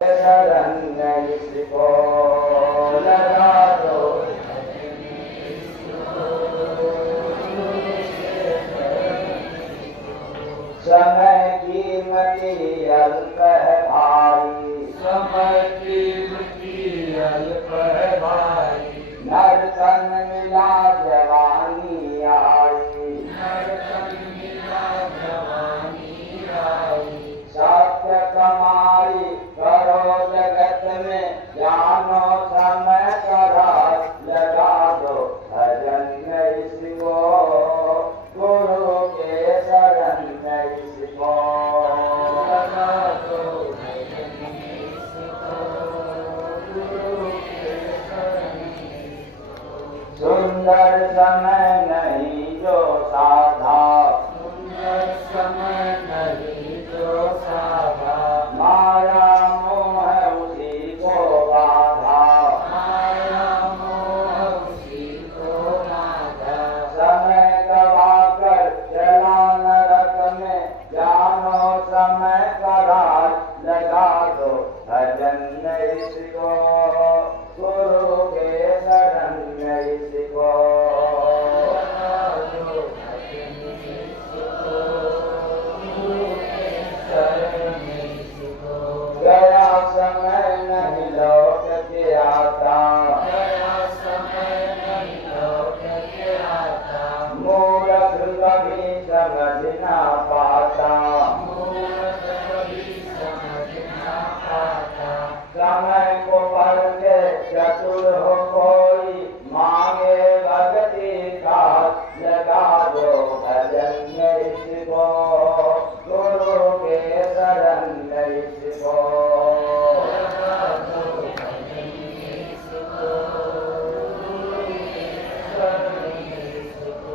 शरण इसको लगा दो। समय कीमती अल्प है भाई, समय कीमती अल्प है भाई। नरतन मिला जवानी आई, नरतन मिला जवानी आई। सत्य कमाई करो जगत में, जानो समय का राज लगा दो। भजन इसको गुरु के शरण इसको लगा दो। भजन इसको गुरु के शरण इसको। सुंदर समय नहीं जो साधा, सुंदर समय नहीं जो साधा। माया मोह उसी को बाधा। माया मोह उसी को बाधा। समय गवा कर चला नरक में, जानो समय का राज लगा दो। भजन इसको गुरु के शरण इसको लगा दो। भजन इसको गुरु के शरण इसको। गया समय नहीं लौट के आता, गया समय नहीं लौट के आता। मूर्ख कभी समझ ना पाता। मूर्ख कभी समझ ना पाता। समय को पढ़ के चतुर हो कोई, मांगे भगति का लगा दो। भजन इसको गुरु के शरण इसको लगा दो। भजन इसको गुरु के शरण इसको।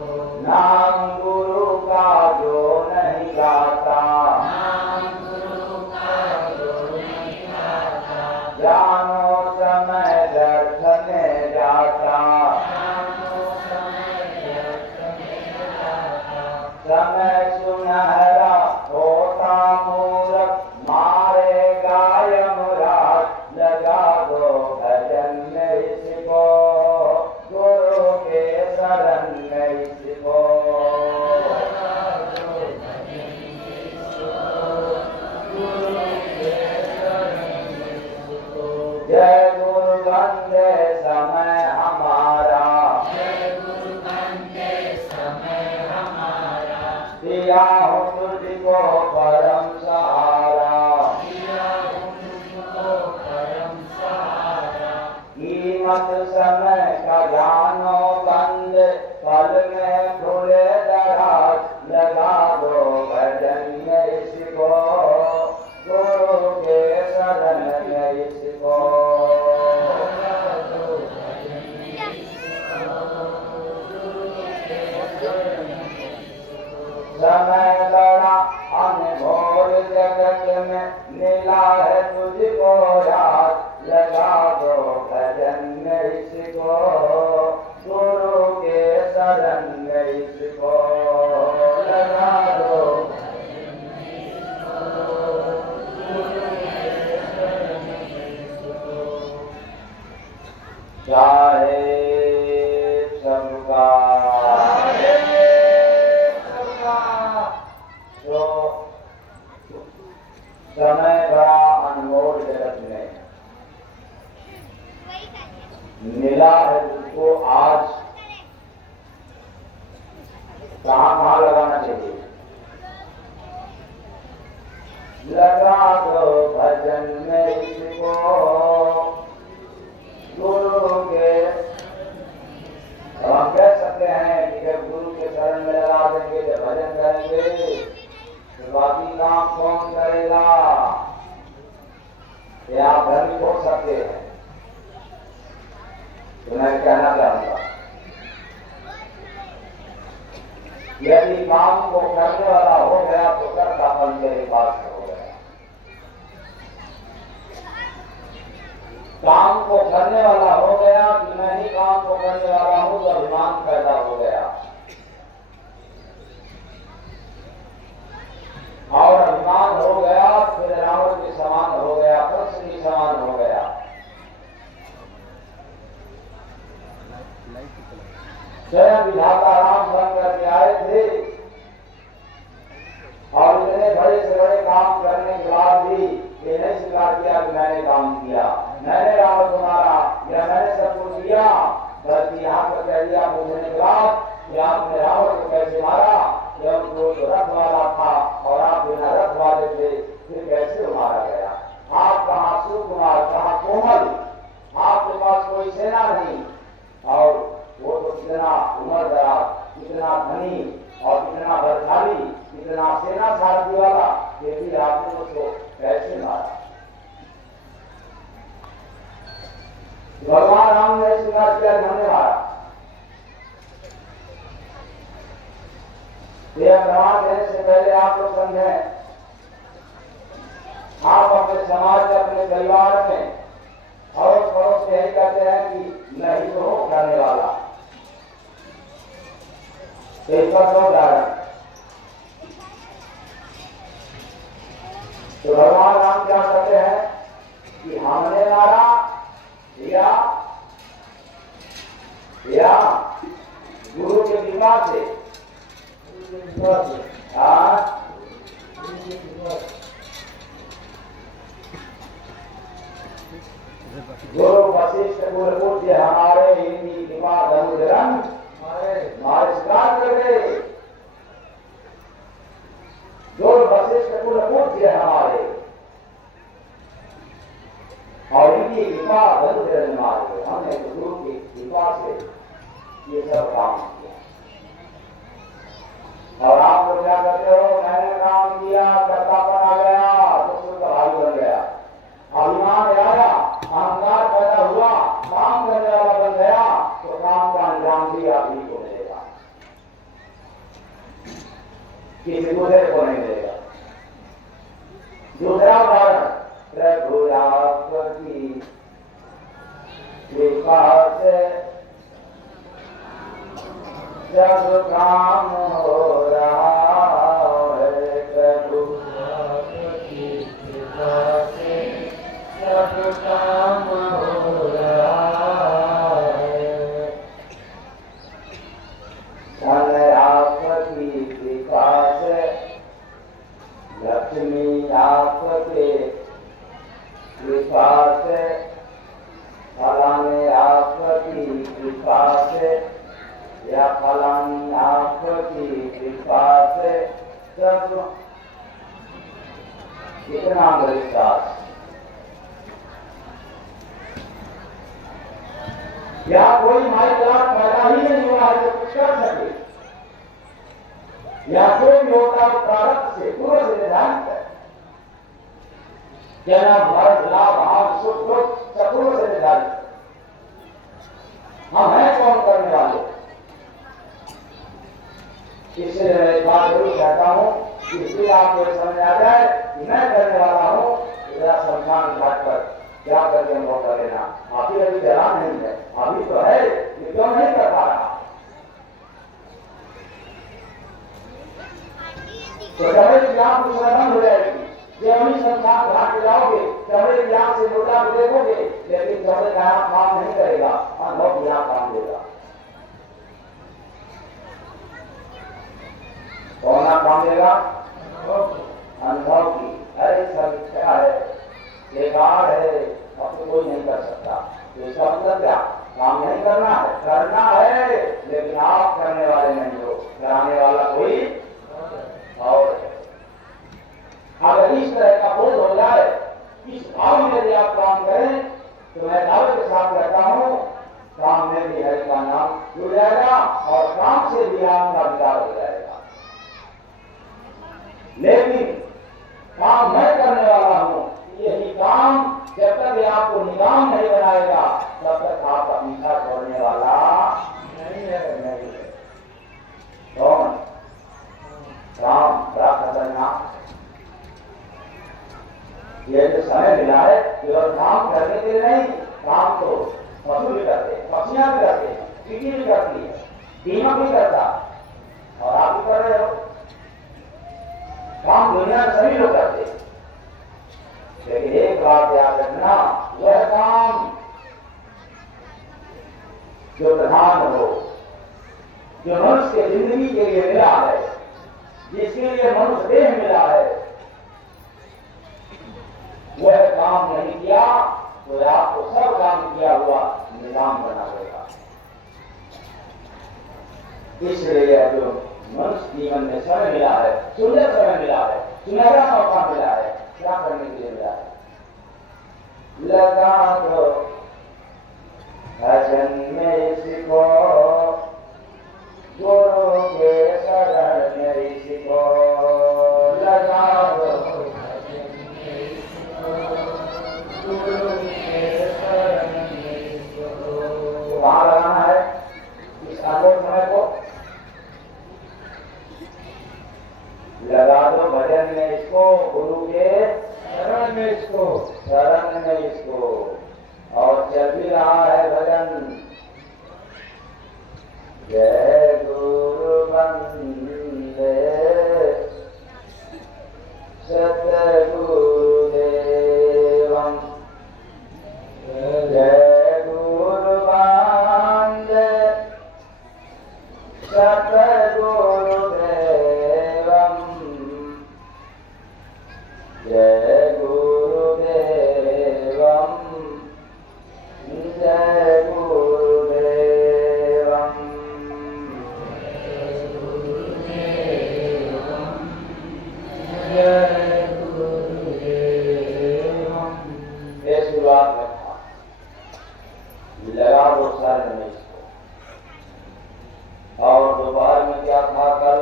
नाम गुरु का जो नहीं गाता, नाम गुरु का जो नहीं गाता। जानो समय व्यर्थ में जाता। जानो समय व्यर्थ में जाता। समय सुनहरा होता मूरख, मारे गायम रात लगा दो। भजन इसको गुरु के शरण इसको लगा दो। भजन इसको गुरु के शरण इसको। जय गुरु वंदे समय हमारा, जय गुरु वंदे समय हमारा। दिया हो तुझको परम सहारा। दिया हूँ तुझको परम सहारा। कीमत समय का जानो बंद, पल में खुले दराज लगा दो। भजन इसको गुरु के शरण इसको लगा दो। भजन इसको गुरु के शरण इसको। समय बड़ा अनमोल जगत में, मिला है तुझको याद लगा दो। भजन इसको गुरु के शरण इसको लगा दो। चाहे सबका तो समय बड़ा अनमोल जगत में मिला है तुझको आज, कहाँ लगाना चाहिए? लगा दो भजन में इसको गुरु के। अब हम कह सकते हैं कि जब गुरु के शरण में लगा देंगे, जब भजन करेंगे तो बाकी काम कौन करेगा? ये आप भ्रमित हो सकते हैं। तो मैं कहना चाहूंगा, यदि काम को करने वाला हो गया तो कर्तापन के पास हो गया। काम को करने वाला हो गया कि मैं ही काम को करने वाला हूं, तो अभिमान पैदा हो गया। और अभिमान हो गया, फिर रावण के समान हो गया। प्रश्न विधाता राम बन करके आए थे और इतने बड़े से बड़े काम करने के बाद भी ये नहीं स्वीकार किया कि मैंने काम किया, मैंने रावण को मारा या मैंने सब कुछ किया, बल्कि यहाँ पर कह दिया पूछने के बाद कि आपने रावण को कैसे मारा, जब वो रथ वाला था और आप बिना रथ वाले थे, फिर कैसे वो मारा गया? आप कहाँ सुकुमार, कहाँ कोमल, आपके पास कोई सेना नहीं, और वो तो कितना उम्रदराज, कितना धनी और कितना बलशाली, कितना सेना सारथी वाला, ये भी आपने उसको कैसे मारा? भगवान राम ने स्वीकार किया कि हमने मारा। यह प्रमाण देने से पहले आप लोग समझें, आप अपने समाज में, अपने परिवार में और पड़ोस में यही कहते हैं कि नहीं तो हो करने वाला। इस पर दो उदाहरण, तो भगवान राम क्या कहते हैं कि हमने मारा या गुरु के कृपा से, गुरु वशिष्ठ गुरु पूज्य हमारे इनकी कृपा धनुधरन हमारे स्वीकार कर गए। गुरु वशिष्ठ गुरु पूज्य हमारे और इनकी कृपा धनुधरन हमारे, हमने गुरु की कृपा से ये सब काम किया। और आप लोग क्या करते हो? मैंने काम किया, कर्तापन आ गया, दूसरों का भाई बन गया, अभिमान आया, अहंकार पैदा हुआ, काम करने वाला बन गया, तो काम का अंजाम भी आप ही को मिलेगा, किसी दूसरे को नहीं मिलेगा। दूसरा उदाहरण, प्रभु आपकी कृपा से जब काम हो रहा है, प्रभु आपकी कृपा से जब काम हो रहा है, धन आपकी कृपा से, लक्ष्मी आपके कृपा से, फलाने आपकी कृपा से या फलानी आपकी कृपा से, सब कितना विश्वास। या कोई माई बाप पैदा ही नहीं हुआ है तो कुछ कर सके, या कोई भी होता है प्रारब्ध से, पूर्व से निर्धारित है, जन्म मरण लाभ हानि सुख दुख सब पूर्व से निर्धारित है। हम हैं कौन करने वाले? इसलिए मैं एक बात जरूर कहता हूँ, इसलिए आपको समझ आ जाए कि मैं करने वाला हूँ, जरा शमशान घाट पर क्या करके अनुभव कर लेना। अभी अभी जला नहीं है, अभी तो है, ये क्यों नहीं कर पा रहा? तो चमड़े की आंख उसमें बंद हो जाएगी, जब भी शमशान घाट जाओगे चमड़े की आंख से मुर्दा को देखोगे, लेकिन चमड़े का आंख काम नहीं करेगा, अनुभव की आंख काम देगा। कौन आप काम देगा? अनुभव की। अरे सब क्या है, बेकार है, अब तो कोई नहीं कर सकता। तो इसका मतलब क्या? काम नहीं करना है, करना है, लेकिन आप करने वाले नहीं हो, कराने वाला कोई और है। अगर इस तरह का बोध हो जाए, इस भाव में यदि आप काम करें, तो मैं दावे के साथ कहता हूँ, काम में भी हरि का नाम जुड़ जाएगा और काम से भी आपका विकार हो जाएगा। लेकिन काम मैं करने वाला हूं, यही काम जब तक ये आपको निदान नहीं बनाएगा, तब तक आपका पीछा छोड़ने वाला नहीं है। कौन? काम बड़ा खतरनाक। ये जो समय मिला है, केवल काम करने के लिए नहीं, काम तो पशु भी करते, पक्षियां भी करते, चींटी भी करती है, दीमक भी करता, और आप भी कर रहे हो। काम दुनिया में सभी लोग करते, लेकिन एक बात याद रखना, वह काम जो प्रधान हो, जो मनुष्य की जिंदगी के लिए मिला है, जिसके लिए मनुष्य देह मिला है, वह काम नहीं किया तो आपको सब काम किया हुआ निजाम बना देगा। इसलिए जो मनुष्य जीवन में समय मिला है, सुंदर समय मिला है, सुनहरा मौका मिला है, क्या करने के लिए मिला है? लगा दो भजन में इसको, गुरु के शरण में इसको, लगा दो भजन में इसको, गुरु के शरण में इसको। कहाँ लगाना है इस आगे समय को? लगा दो भजन में इसको, गुरु के शरण में इसको, शरण में इसको। और चल भी रहा है भजन, जय गुरु वंदे सतगुरु देवम, जय गुरु वंदे सतगुरु देवम, जय गुरुदेवम, जय गुरुदेवम, जय गुरुदेवम। ये शुरुआत में था, लगा दो शरण में इसको। और दोपहर में क्या था? कल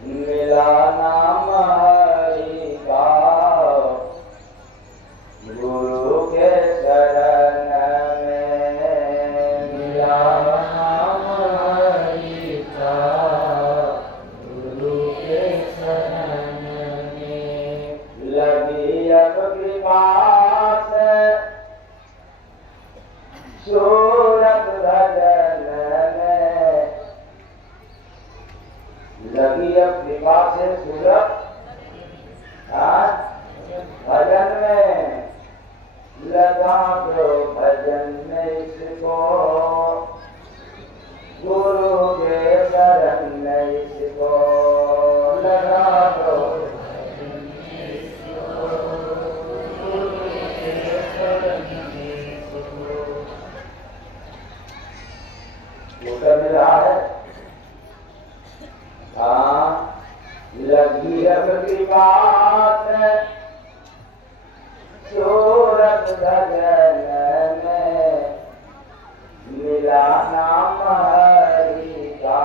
मिला नाम हरि का, गुरु के शरण में, मिला नाम हरि का, गुरु के शरण में। लगी अब कृपा से सूरत भजन में, लगी अब कृपा से सूरत भजन में, लगा दो भजन में इसको, गुरु के शरण में इसको, लगा दो भजन में इसको, गुरु के शरण में इसको। उत्तर मिल रहा है? हाँ, लगी अब कृपा से सूरत भजन में, मिला नाम हरि का,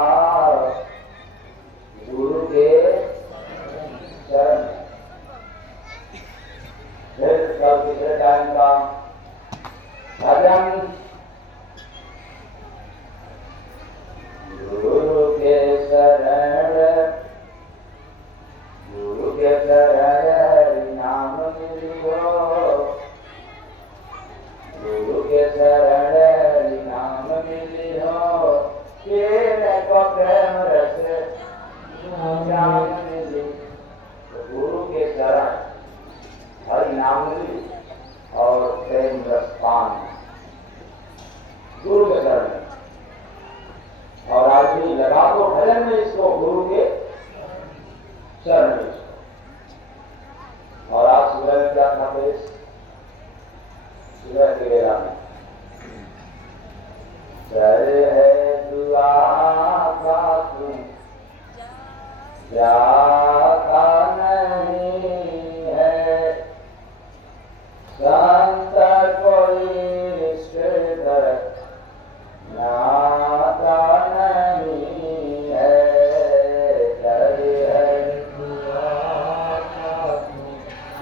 गुरु के शरण। फिर कल तीसरे टाइम का भजन, गुरु के शरण, गुरु के शरण नाम मिलियो, गुरु के शरण नाम मिलियो, तेरे को प्रेम रस ज्ञान मिली। तो गुरु के शरण हरि नाम मिली और प्रेम रस पान, गुरु के शरण में। और आज भी लगा दो भजन में इसको, गुरु के शरण में इसको। और आज सुबह में क्या था? सुबह के वेला में डर है दुआ का तुम जाता नहीं है, संत कोई रिश्तेदार नाता नहीं है, डर है दुआ का तुम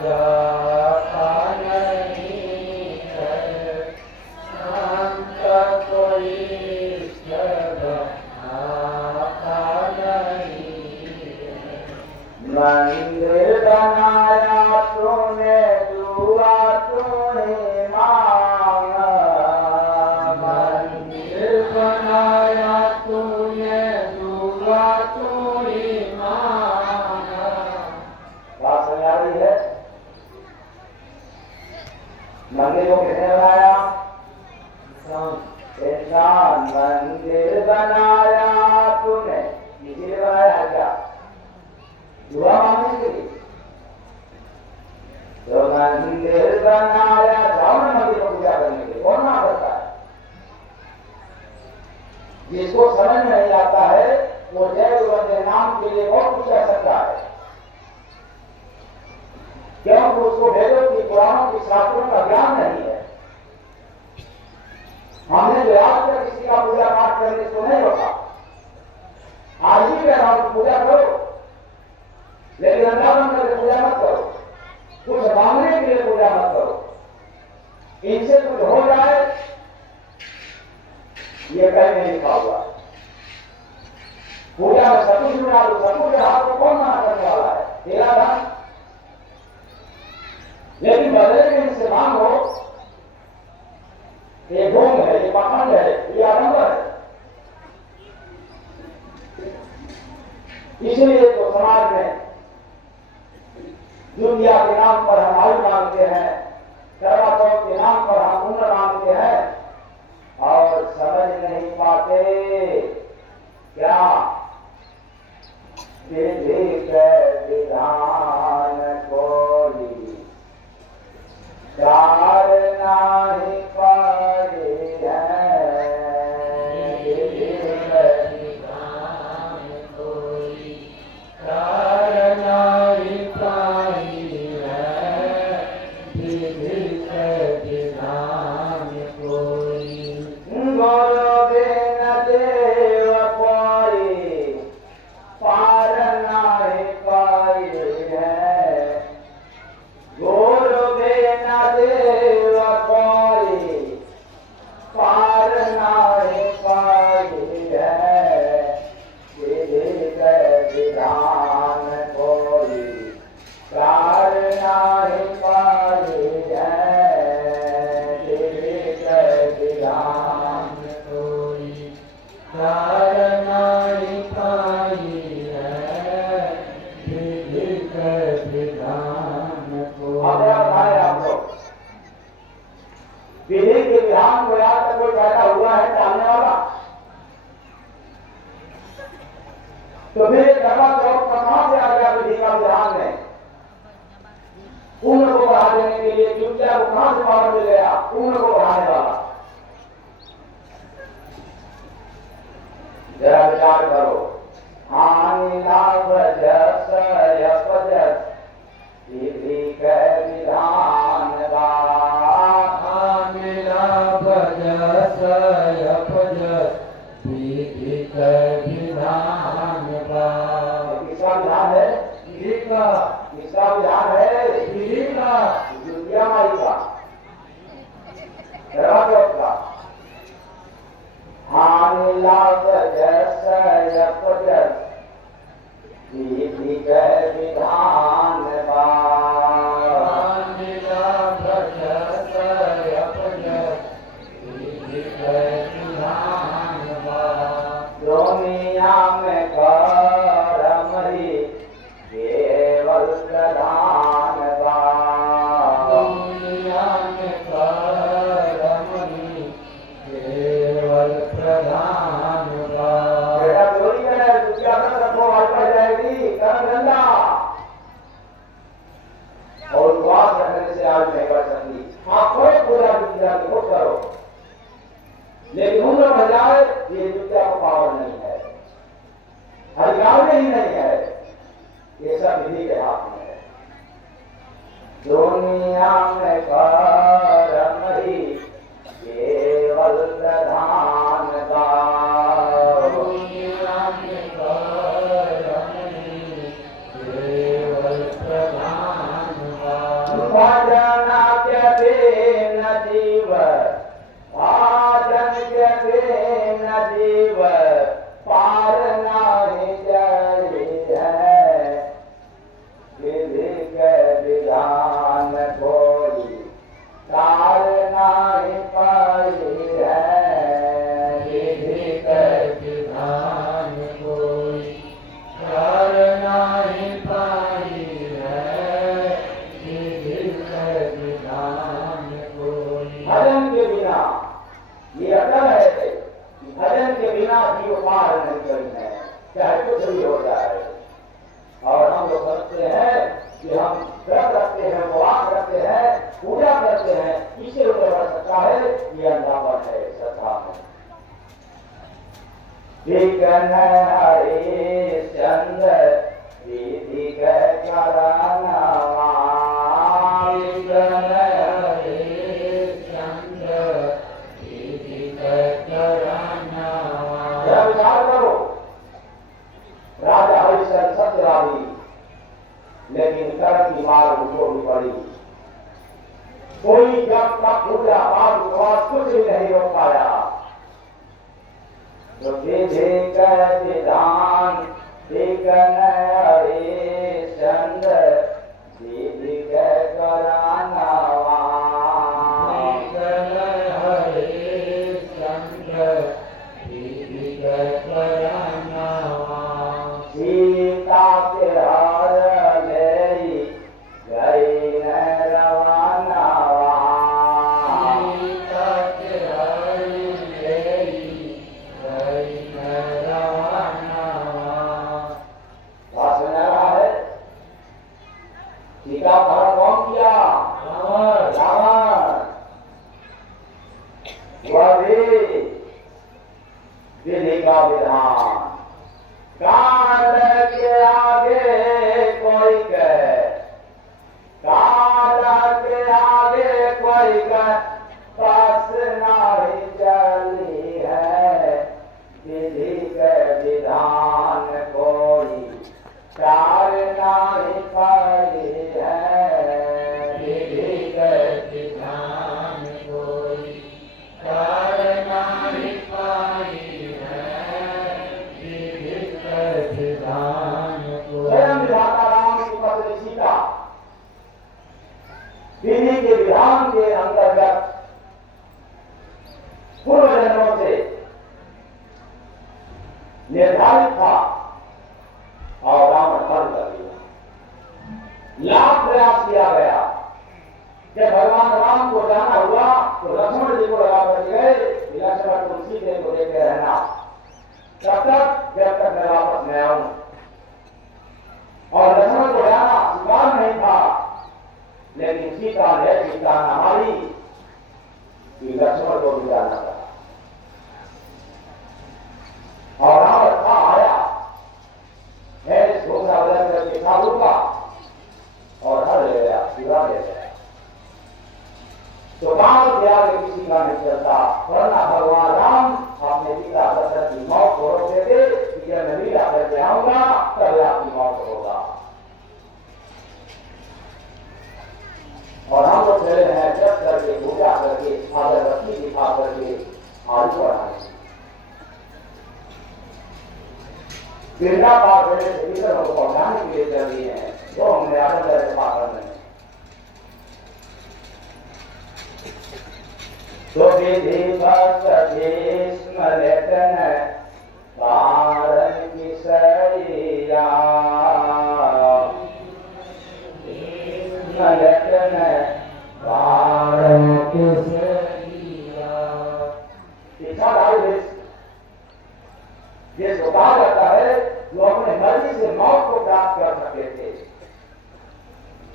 जाता नहीं है, संत कोई रिश्तेदार नाता नहीं है। मंदिर बनाया तूने, दुआ तूने मांगा, मंदिर बनाया तूने, दुआ तूने मांगा। बात समझ आ रही है? मंदिर को किसने बनाया? इंसान मंदिर बनाया तूने, इसीलिए बनाया क्या? दुआ मांगने के लिए। तो मंदिर बनाया, जाओ ना मंदिर को पूजा करने के लिए, कौन ना करता है? जिसको समझ में नहीं आता है वो जय गुरुवंदे नाम के लिए बहुत कुछ कर सकता है। क्योंकि उसको वेदों की, पुराणों की, शास्त्रों का ज्ञान नहीं है। हमने जो आज तक किसी का पूजा पाठ करने को नहीं होता, आज ही कह रहा हूं पूजा करो, लेकिन अंदाजन करके पूजा मत करो, कुछ मांगने के लिए पूजा मत करो। इनसे कुछ हो जाए ये कहीं नहीं लिखा हुआ। पूजा में सब कुछ मिला दो, सब कुछ हाथ को कौन मना करने वाला है? तेरा दान। लेकिन बदले में इनसे मांगो, ये ढोंग है, ये पाखंड है, ये आडंबर है। इसलिए तो समाज में दुनिया के नाम पर हम आयु मांगते हैं, करवा चौथ के नाम पर हम उम्र मांगते हैं और समझ नहीं पाते क्या विधि के विधान कोई कार नहीं पाए हैं। विधि के विधान कोई कार नहीं पाई है। विधि के विधान कोई गुरु बिन देव कोई पार नहीं पाई है। गुरु बिन देव कोई पार नहीं पाई है। विधि के विधान कोई पार नहीं पाई है। विधि के विधान कोई पार नहीं पाई है। विधि के विधान कोई। आप लोग विधि के विधान को याद तक कोई पैदा हुआ है टालने वाला? तो फिर करवा चौथ का कहां से आ गया विधि का विधान में? उम्र को बढ़ा देने के लिए चुटिया को कहां से पावर मिल गया उम्र को बढ़ाने वाला? जरा विचार करो। हानि लाभ जस यपजस विधि के विधान बा। हानि लाभ जस यपजस विधि के विधान बा। किसका विधान है? विधि का। किसका विधान है? विधि का। दुनिया माई का, करवा चौथ का। हानि लाभ जस यपजस विधि के विधान बा। हानि लाभ जस यपजस विधि के विधान बा। दुनिया में कर्म ही केवल प्रधान बा। दुनिया में कर्म ही केवल प्रधान बा। बेटा चोरी करे, दुनिया में रखो, माल पड़ जाएगी, कर्म धंधा और उपवास रखने से आज नहीं बढ़ सकती। आप कोई पूजा विद्या की खोज करो, लेकिन उम्र बढ़ जाए ये विद्या को पावर नहीं है, अधिकार में ही नहीं है। ये सब विधि के हाथ में है। दुनिया में कर्म ही केवल प्रधान बा। दुनिया में कर्म ही केवल प्रधान बा। भजन के बिन जीव, भजन के बिन जीव पार नहीं जाई है। विधि के विधान कोई तार नहीं पाई है। विधि के विधान कोई तार नहीं पाई है। विधि के विधान कोई। भजन के बिना ये अटल है। सकता है, ये अंधापन है, श्रद्धा है। विघ्न हरिश्चंद्र विधि करानवा, विघ्न हरिश्चंद्र विधि करानवा। जरा विचार करो, राजा हरिश्चंद्र सत्यवादी, लेकिन कर्म की मार उनको भी पड़ी। कोई जब तक पूजा पाठ उपवास कुछ भी नहीं रोक पाया। तो विधि का विधान विघ्न हरिश्चंद्र विधि करानवा, विघ्न हरिश्चंद्र विधि करानवा। सीता के हर ले गई न रवानवा, सीता के हर ले गई न रवानवा। बात समझ आ रहा है? सीता का हरण कौन किया? रावण। वह भी विधि का विधान। काल के आगे कोई कहे, काल के आगे कोई कहे, पास नहीं चली है। विधि के विधान कोई चार नहीं पाई है। विधि के विधान कोई चार नहीं पाई है। विधि के विधान स्वयं कोई विधाता राम की पत्नी सीता विधि के विधान के अंतर्गत पूर्व जन्मों से निर्धारित था और रावण हरण कर दिया। लाख प्रयास किया गया। जब भगवान राम को जाना हुआ तो लक्ष्मण जी को लगा कर गए, लक्ष्मण तुम सीते को देखे रहना तब तक जब तक मैं वापस न आऊं। और लक्ष्मण को जाना स्वीकार नहीं था, लेकिन सीता ने सीता न मारी कि लक्ष्मण को भी जाना था। और रावण था आया है, घोषणा बदल करके साधु का और हर ले गया, विवाह ले गया। तो काम त्याग किसी का नहीं चलता, वरना भगवान राम अपने पिता दशरथ की मौत को रोक देते कि जब मैं लीला करके आऊंगा तब आपकी मौत होगा। और हम लोग चले हैं जब करके पूजा करके अगरबत्ती दिखा करके आयु बढ़ाने, बिरला पाठ करने से ईश्वर को पहुंचाने के लिए चल रही है, जो हमने आनंद से पाठ करने। तो विधि भक्त भीष्म लेटन कारण की सैया, लेटन कारण की सैया। इच्छाधारी देश जिसको कहा जाता है जो अपने मर्जी से मौत को प्राप्त कर सकते थे,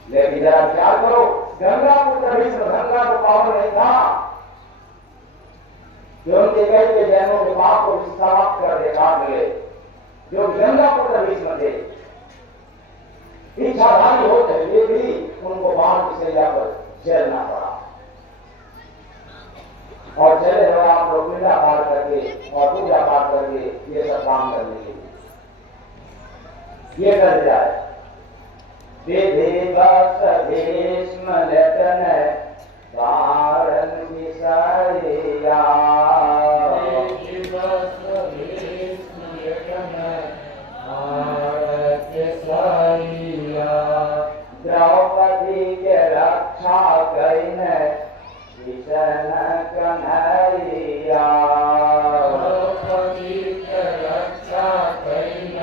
लेकिन जरा विचार करो, गंगा पुत्र भीष्म गंगा को पावन नहीं था जो उनके कई के जैनों के पाप को समाप्त कर दे काट ले, जो गंगा पुत्र भीष्म थे। इच्छाधारी होते हुए भी उनको बाण की सैया पर झेलना पड़ा। और चले हो आप लोग पूजा पाठ करके और पूजा पाठ करके ये सब काम करने के लिए ये कर जाए। विधि भक्त भीष्म लेटन कारण की सैया, विधि भक्त भीष्म लेटन कारण की सैया। द्रौपदी के रक्षा कईन किशन कन्हैया, द्रौपदी के रक्षा कईन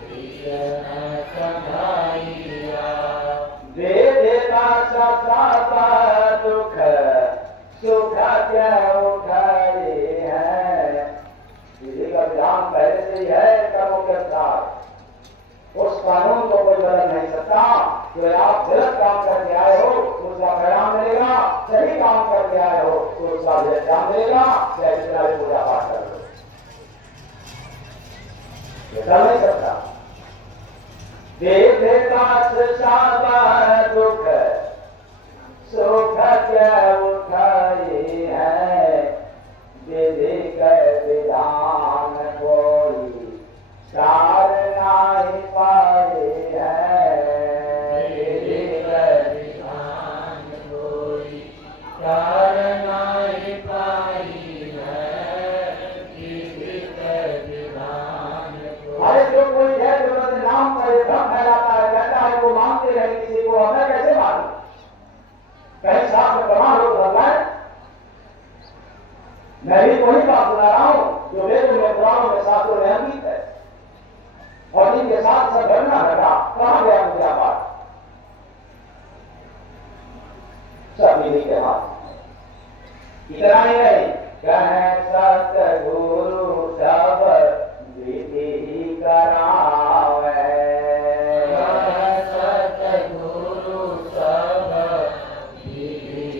किशन कन्हैया। वेदिका सत दुख सुख क्या उठाए हैं। विधि का विधान पहले से ही है कर्मों के अनुसार, उस कानून को कोई बदल नहीं सकता। जो आप गलत काम करके आए हो उसका परिणाम मिलेगा, सही काम करके आए हो सब दुख सुख के उठाई है, विधि के विधान कोई सार नहीं पाई है। विधि के विधान कोई सार नहीं पाई है, विधि के विधान कोई। अरे जो कोई है जो अपने नाम पर भ्रम फैलाता है, कहता है वो मानते रहे किसी को, हमें कैसे मालूम? कहीं शास्त्र प्रमाण हो भगवान? मैं भी वही बात सुना रहा हूं जो वेदों में, पुराणों में, शास्त्रों में अंकित है, और जिनके साथ सब घटना घटा। कहां गया पूजा पाठ? सब विधि के हाथ। इतना ही नहीं, कहे सतगुरु सब विधि करावे, सतगुरु सब विधि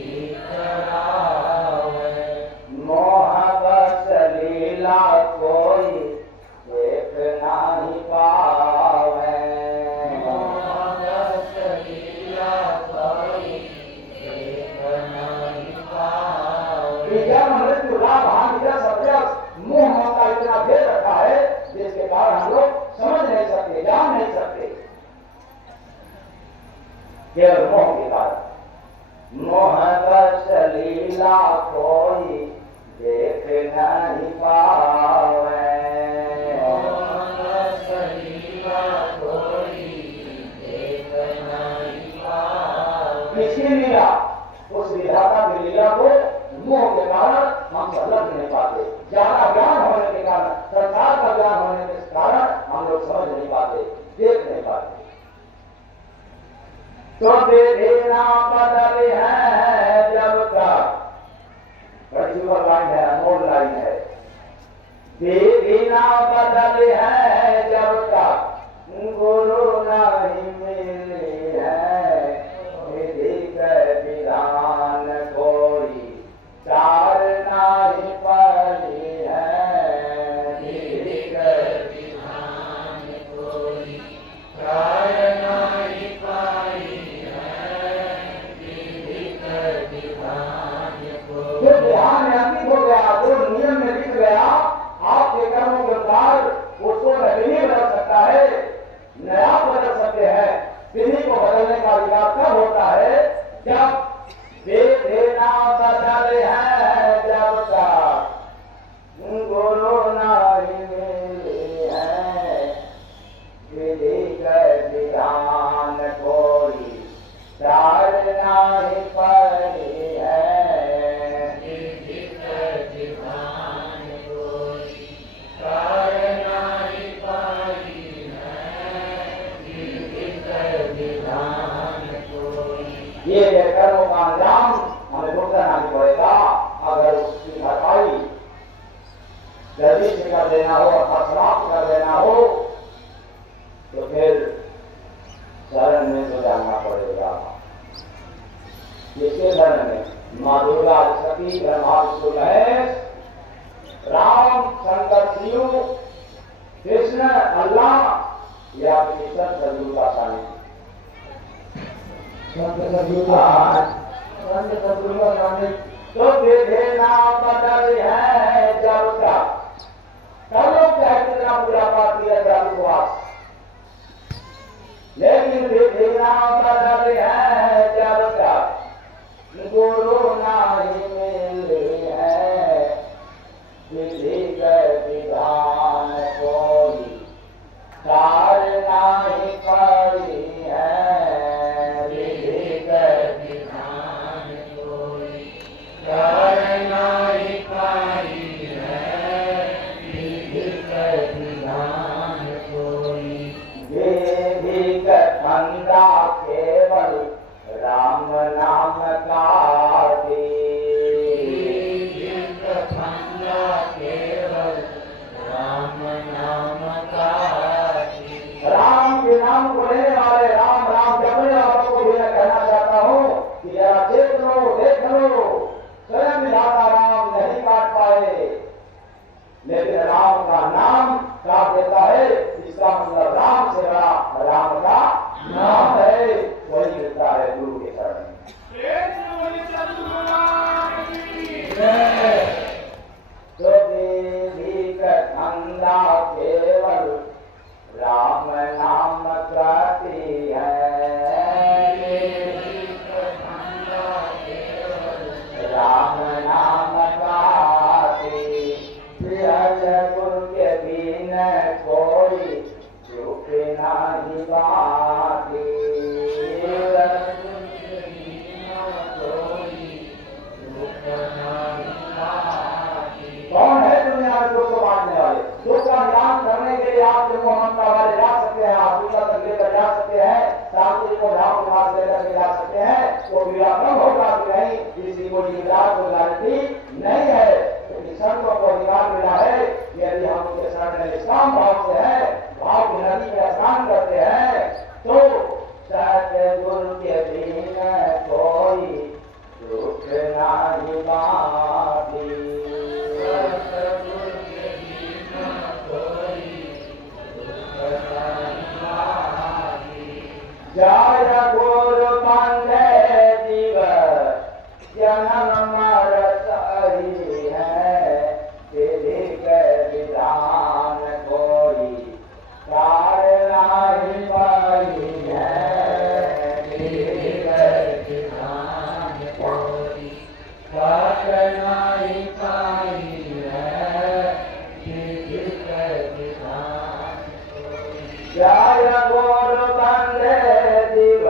करावे। मोह बस लीला कोई देख नहीं पावे, मोह बस लीला कोई देख नहीं पावे। जन्म मृत्यु लाभ हानि का सब मोह ममता इतना भेद रखा है, जिसके कारण हम लोग समझ नहीं सकते, जान नहीं सकते, केवल मोह के कारण। मोह बस लीला कोई देख नहीं पावे, मोह बस लीला कोई देख नहीं पावे। किसकी लीला? उस विधाता की लीला को मोह के कारण हम समझ नहीं पाते, ज्यादा ज्ञान होने के कारण, संसार का ज्ञान होने के कारण हम लोग समझ नहीं पाते, देख नहीं पाते। तो विधिना बदल है जब तक, बड़ी सुपर लाइन है, अनमोल लाइन है। विधिना बदल है जब तक गुरु नहीं मिली है, विधि के विधान कोई सार नहीं पड़ी है, विधि के विधान कोई सार नहीं पाई है, विधि के विधान कोई। जो ध्यान में अंकित हो गया, जो नियम में लिख गया, आपके कर्मों के अनुसार उसको नहीं बदल सकता है, नया बदल सकते हैं। विधि को बदलने का अधिकार कब होता है? जब विधिना बदल है जब तक गुरु नहीं मिली है, विधि के विधान कोई सार नहीं पड़ी है, विधि के विधान कोई सार नहीं पाई है, विधि के विधान कोई। ये कर्मों का अंजाम हमें भुगतना नहीं पड़ेगा। अगर उसकी भरपाई जल्दी से कर देना हो, अथवा समाप्त कर देना हो, तो फिर शरण में तो जाना पड़ेगा। किसके शरण में? माँ दुर्गा, सती, ब्रह्मा, विष्णु, महेश, राम, शंकर, शिव, कृष्ण, अल्लाह या कृष्ण सदगुरु का सानिध्य। तो विधिना बदल है जब तक, तब लोग चाहे कितना पूजा पाठ किया जाए उपवास, लेकिन विधिना बदल है जब तक गुरु नहीं मिली है, विधि के विधान कोई सार नहीं पड़ी है, विधि के विधान कोई सार नहीं पाई है, विधि के विधान कोई। विधि के फंदा केवल किसी को विराट को गारंटी नहीं है, क्योंकि संतों को अधिकार मिला है कि यदि हम उनके शरण में निष्काम भाव से है, भाव की नदी में स्नान करते हैं, तो सतगुरु के बिना कोई दुख नहीं बाती। सतगुरु के बिना कोई दुख नहीं बाती। जय गुरु पंडे जीव जन्म मर सही है, विधि के विधान कोई तार नहीं पाई है, विधि के विधान कोई तार नहीं पाई है, विधि के विधान कोई। जय गुरु पंडे जीव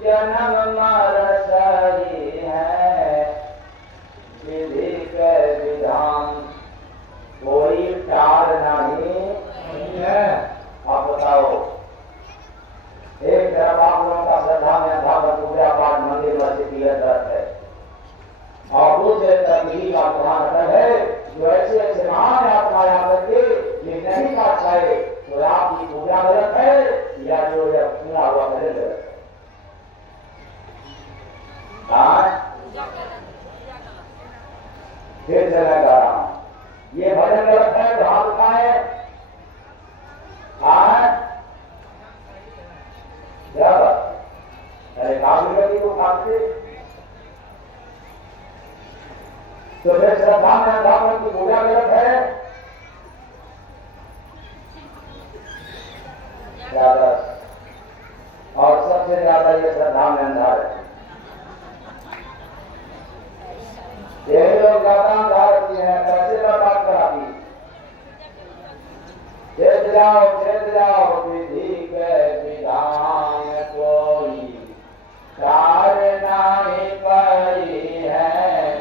जन्म मर सही है, विधि के विधान कोई टाल नहीं है। आप बताओ, एक तरफ आप लोगों का श्रद्धा में अंधा पूजा पाठ मंदिर मस्जिद की तरफ है, और दूसरे तरफ ही का प्रधान है जो ऐसे ऐसे महान आत्माएं आकर के ये नहीं काट पाए, तो आपकी पूजा गलत है या जो पूरा हुआ गलत है। फिर से मैं कह रहा हूं, ये भजन गलत है तो हाथ उठाए। क्या बात? अरे काबुल लगी तो काटते, तो फिर श्रद्धा में अंधापन की पूजा गलत है। ज्यादा और सबसे ज्यादा ये श्रद्धा में अंधा है। यही लोग ज्यादा अंधा रखती हैं, पैसे बर्बाद कराती। चेत जाओ विधि के विधान कोई तार नहीं पाई है,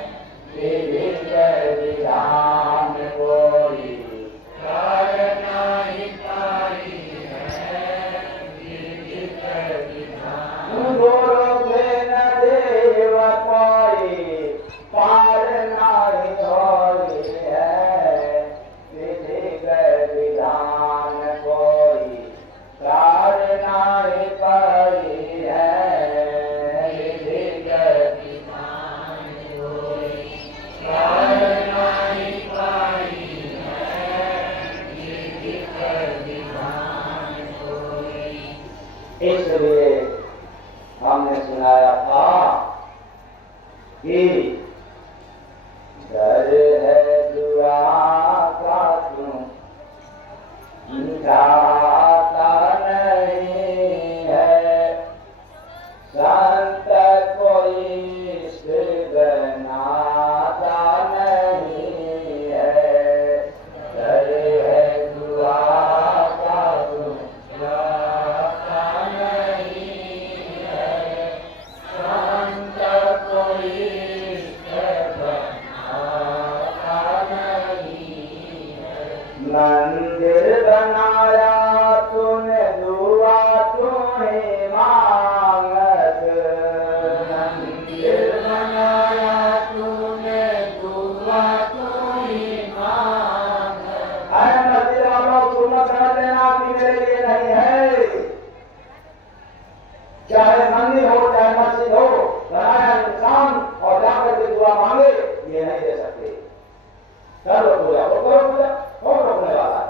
विधि के विधान कोई तार नहीं पाई है, विधि के विधान। गुरु बिन देव कोई पार नहीं होई है, विधि के विधान कोई तार नहीं पाई है, विधि के विधान कोई तार नहीं पाई है, विधि के विधान कोई। इसलिए हमने सुनाया था कि डर है दुआ का तुम जाता नहीं है, संत कोई बनाता नहीं है, डर है दुआ का तुम जाता नहीं है, संत कोई बनाता नहीं है। मंदिर बनाया तूने दुआ तुम्हें मांगत, मंदिर बनाया तूने दुआ तुम्हें मांगत। अरे मंदिर वालों तुम समझ लेना कि मेरे लिए नहीं है, चाहे मंदिर हो चाहे मस्जिद हो, बनाया इंसान और जाकर के दुआ मांगे ये नहीं दे सकते। करो पूजा, वो करो पूजा, कौन रोकने वाला है?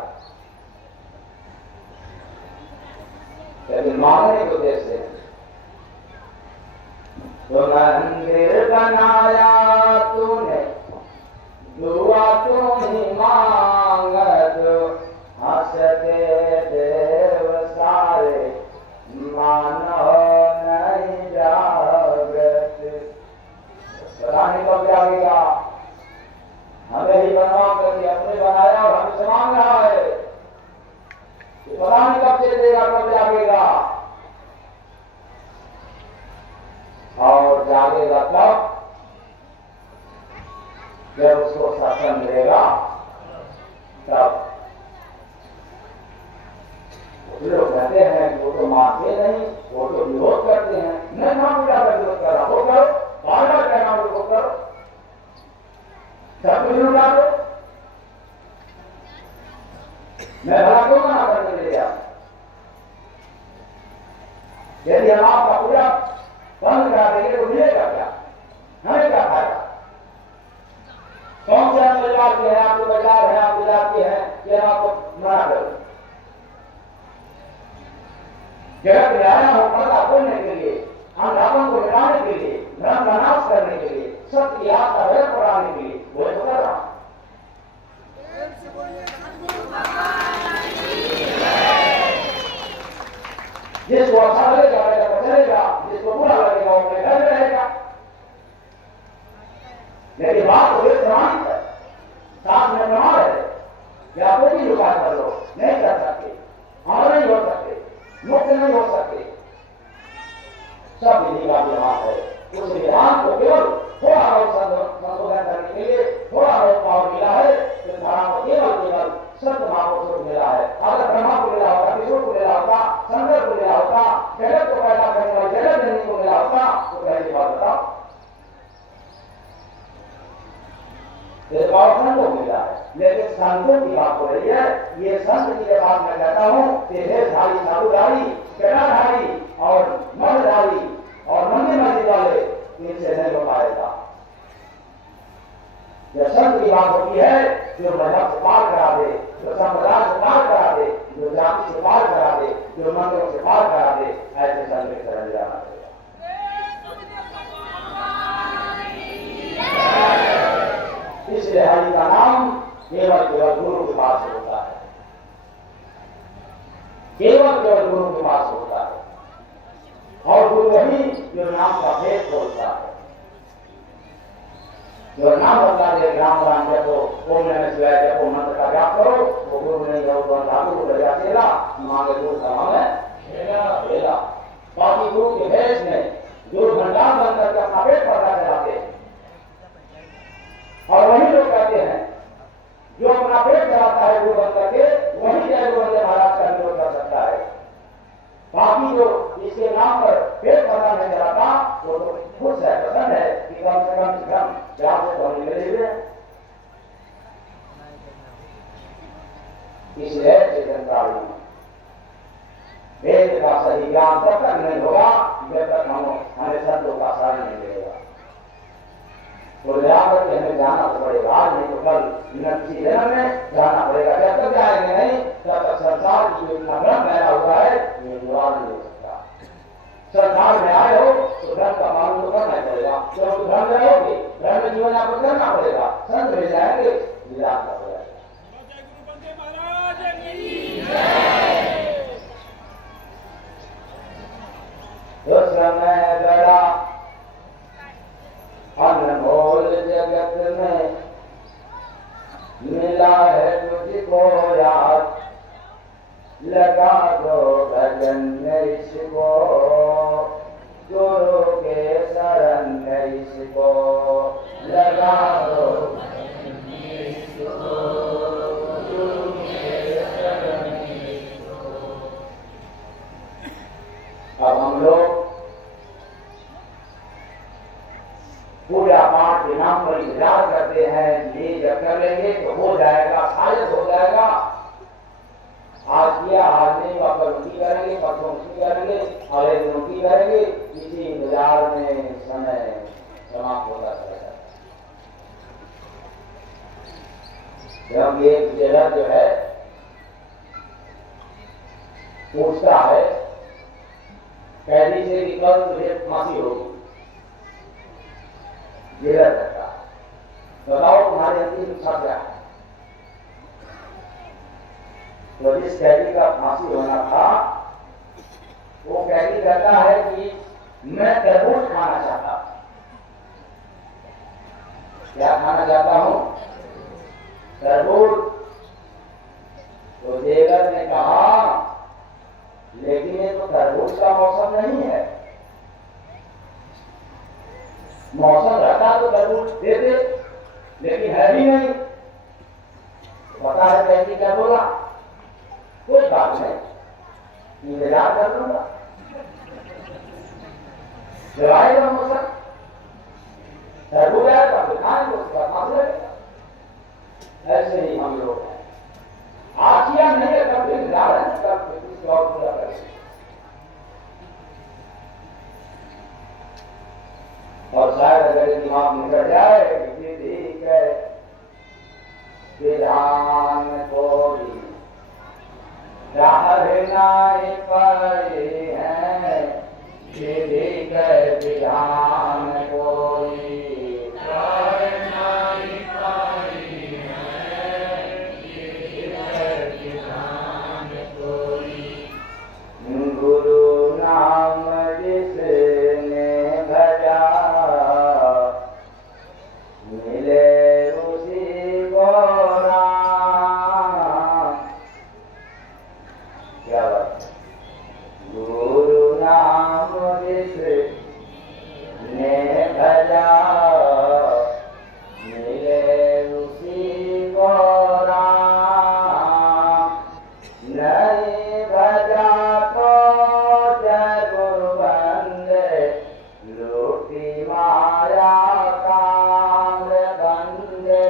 लेकिन मांगने के उद्देश्य से तो मंदिर बनाया तूने दुआ तुम्हें मांगत, हंसते देव सारे मानो नहीं जागत। पता नहीं कब जागेगा, हमें ही बनवा करके अपने बनाया और हमसे मांग रहा है, पता नहीं कब दे देगा, कब जागेगा। और जागेगा तब जब उसको सत्संग मिलेगा, तब लोग कहते हैं कि वो तो मानते नहीं, वो तो विरोध करते हैं। नहीं, ना पूजा का विरोध कर रहा, वो करो, बार बार कहना जगत में आया हूं पर्दा खोलने के लिए, अंधापन को मिटाने के लिए, धर्म का नाश करने के लिए, सत्य की आग का भय पड़ाने के लिए, वो तो कर रहा हूं। जिसको अच्छा लगेगा वह चलेगा, जिसको बुरा लगेगा वो अपने घर में रहेगा। लेकिन बात तो एक प्रमाणित है, साथ में प्रमाण है कि आप कोई भी उपाय कर लो, नहीं कर सकते, अमर नहीं हो सकते, मुक्त नहीं हो सकते। सब विधि का विधान है, उस विधान को केवल थोड़ा बहुत संशोधन करने के लिए थोड़ा बहुत पावर मिला है, तो धारा को केवल सत्य महापुरुषों को मिला है। अगर ब्रह्मा को मिला होता, विष्णु को मिला होता, शंकर को मिला होता, जगत को पैदा करने वाले जगत जननी को मिला होता, तो पहली बात बताओ, संतों को मिला है। लेकिन संतों की बात हो रही है, ये संत जी के पास मैं कहता हूँ कि धारी, साधुधारी, जटाधारी और मठधारी और मंदिर मस्जिद वाले इनसे नहीं हो पाएगा। जब संत की बात होती है, जो मजहब से पार करा दे, जो संप्रदाय से पार करा दे, जो जाति से पार करा दे, जो मंदिरों से पार करा दे, ऐसे संत की तरह जाना पड़ेगा। इसलिए हरि का नाम केवल गुरु के पास होता है, केवल गुरु के पास होता है। और गुरु वही जो नाम का भेद खोलता है, जो नाम बता दे राम राम जपो, ओम नमः शिवाय जपो, मंत्र का जाप करो, वो गुरु नहीं है, वो धातु को बजा देगा, मांगे गुरु का मांगे खेला। बाकी गुरु के भेष में गुरु भंडार बन करके अपना पेट भरना चलाते हैं। और वही लोग कहते हैं जो अपना पेट चलाता है गुरु बन करके, वही जय गुरु वंदे महाराज का विरोध कर सकता है। बाकी जो इसके नाम पर पेट भरना नहीं चलाता, वो तो खुश है, पसंद है कि कम से कम जहां से तो निकले हुए। इसलिए चेतन प्राणी वेद का सही ज्ञान तब तक नहीं होगा जब तक हमें संतों का शरण नहीं मिलेगा। तो जाकर के हमें जाना तो पड़ेगा, आज नहीं तो कल, किसी जन्म में जाना पड़ेगा। जब तक जाएंगे नहीं, तब तक संसार की जो इतना भ्रम फैला हुआ है, ये जुड़ा नहीं हो सकता। संसार में आए हो तो धर्म का मालूम तो करना पड़ेगा, क्योंकि धर्म रहोगे, धर्म में जीवन यापन करना पड़ेगा, संत मिल जाएंगे, विराट का पड़ेगा। उस समय बड़ा अनमोल जगत में मिला है तुझको याद, लगा दो भजन इसको, गुरु के शरण इसको, लगा दो भजन इसको, गुरु के शरण इसको। अब हम लोग पूजा पाठ के नाम पर इंतजार करते हैं, ये जब कर लेंगे तो हो जाएगा, शायद हो जाएगा। आज किया, आज नहीं, कल उसी करेंगे, परसों उसी करेंगे, और एक दिन उसी करेंगे। इसी इंतजार में समय समाप्त होता चलेगा। जब ये जगह जो है पूछता है कैदी से कि कल तुझे फांसी होगी, जेलर रहता, बताओ तुम्हारी अंतिम इच्छा क्या है? तो जिस कैदी का फांसी होना था, वो कैदी कहता है कि मैं तरबूज खाना चाहता। क्या खाना चाहता हूं? तरबूज। तो जेलर ने कहा लेकिन ये तो तरबूज का मौसम नहीं है, मौसम रहता तो तरबूज देते, लेकिन है भी नहीं। पता है कैदी क्या बोला? कोई बात नहीं, इंतजार कर लूंगा, जब आएगा मौसम तरबूज आएगा तो खाएंगे, उसका फांस लगेगा। ऐसे ही हम लोग हैं, आज किया नहीं है तब इंतजार है, तब किसी और पूरा करेंगे। और शायद अगर दिमाग निकल जाए ठीक है, विधान को भी नहीं पाए विधि के विधान कोई तार नाई पाई है, विधि के विधान कोई। गुरु नाम जिसने भजा मिले उसी को राम। क्या बात है? गुरु नाम जिसने भजा मिले उसी को राम। नहीं भजा तो जय गुरु बंदे लूटी माया काम बंदे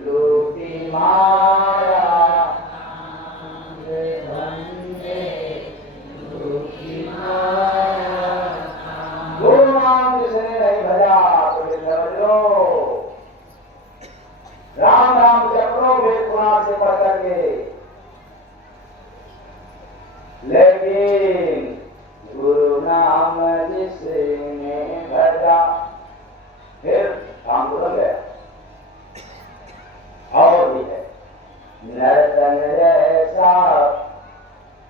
लूटी माया बंदे लूटी माया। गुरु नाम जिसने नहीं भजा तो समझ लो राम राम जपो वेद पुराण से पढ़ करके, लेकिन गुरु नाम जिसने भजा फिर काम तो गया। और भी है नर्तन जैसा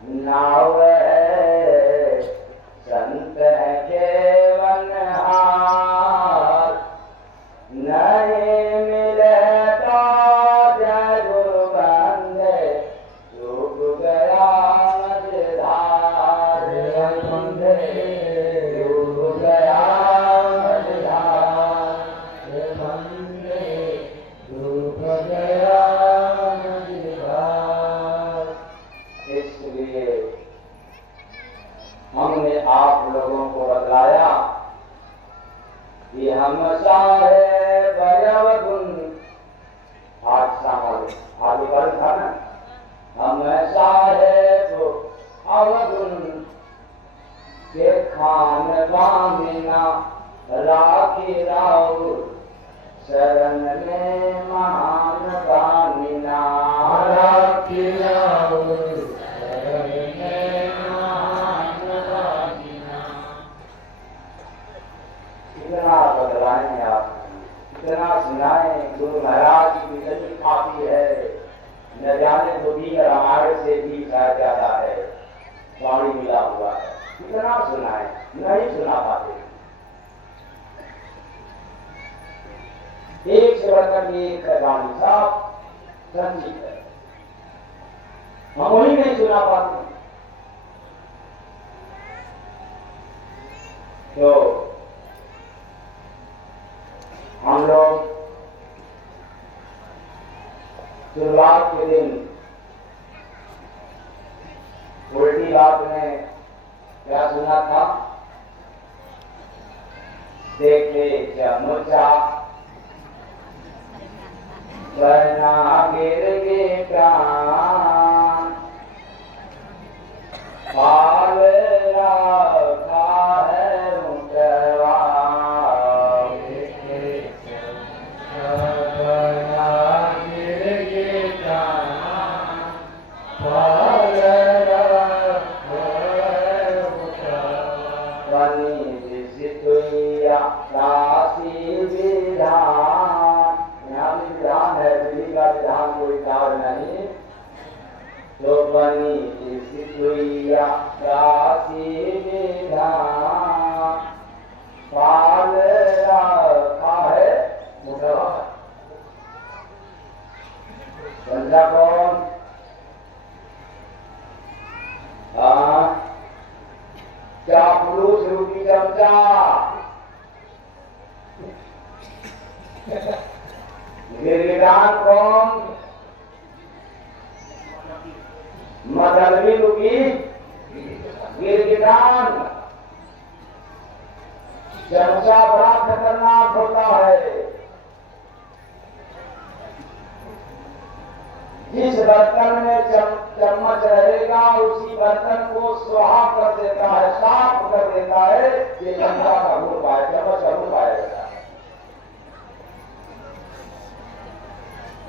नाव है संत है केवल हार। नहीं मिले तो जय गुरु बंदे डूब गया मझधार। बंदे डूब गया मझधार। बंदे डूब गया मझधार। इसलिए हमने आप लोगों को बतलाया कि हम सारे बयवगुण आज सामल आगे बढ़ था ना। हम साहेब अवगुण के खान बामिना राखी राउ शरण में महान बामिना राखी राउ शरण में महान बामिना। इतना बदलाएं आप, इतना सुनाएं। गुरु महाराज की गति काफी है, न जाने तो भी रामायण से भी ज्यादा है, वाणी मिला हुआ है। इतना सुनाएं, नहीं सुना पाते। एक से बढ़कर एक वाणी साफ संचित है, हम वही नहीं सुना पाते। तो हम लोग शुरुआत के दिन उल्टी बात में क्या सुना था? देखे चमचा वरना गिर गे प्राण। पाल रखा है मुकवा राशि विधान। यहाँ भी विधान है, विधि का विधान कोई कार्य नहीं। तो बनी सितुइया राशि विधान पाल रखा है मुकवा। समझा कौन? चापलूस रूपी चमचा। गिरगिटान कौन? मदलवी रूपी गिरगिटान। चमचा बड़ा खतरनाक होता है। जिस बर्तन में चम्मच रहेगा उसी बर्तन को स्वाहा कर देता है, साफ कर देता है। ये चमचा का गुण पाए, चम्मच का गुण पाएगा।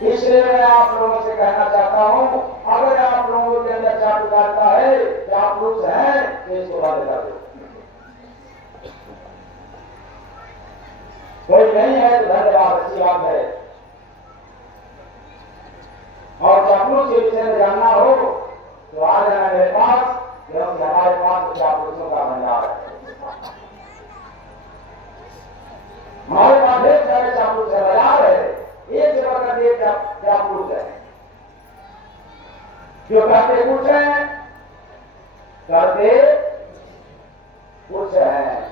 इसलिए मैं आप लोगों से कहना चाहता हूं, अगर आप लोगों के अंदर चाटुकारिता है, चापलूस है, तो इसको बंद कर दो। कोई नहीं है तो धन्यवाद, अच्छी बात है। और चापलूस के विषय में जानना हो तो आ जाना मेरे पास, क्योंकि हमारे पास तो चापलूसों का भंडार है। हमारे पास ढेर सारे चापलूस है, बाजार है, एक से बढ़कर एक चापलूस है। जो करते कुछ है, करते कुछ है।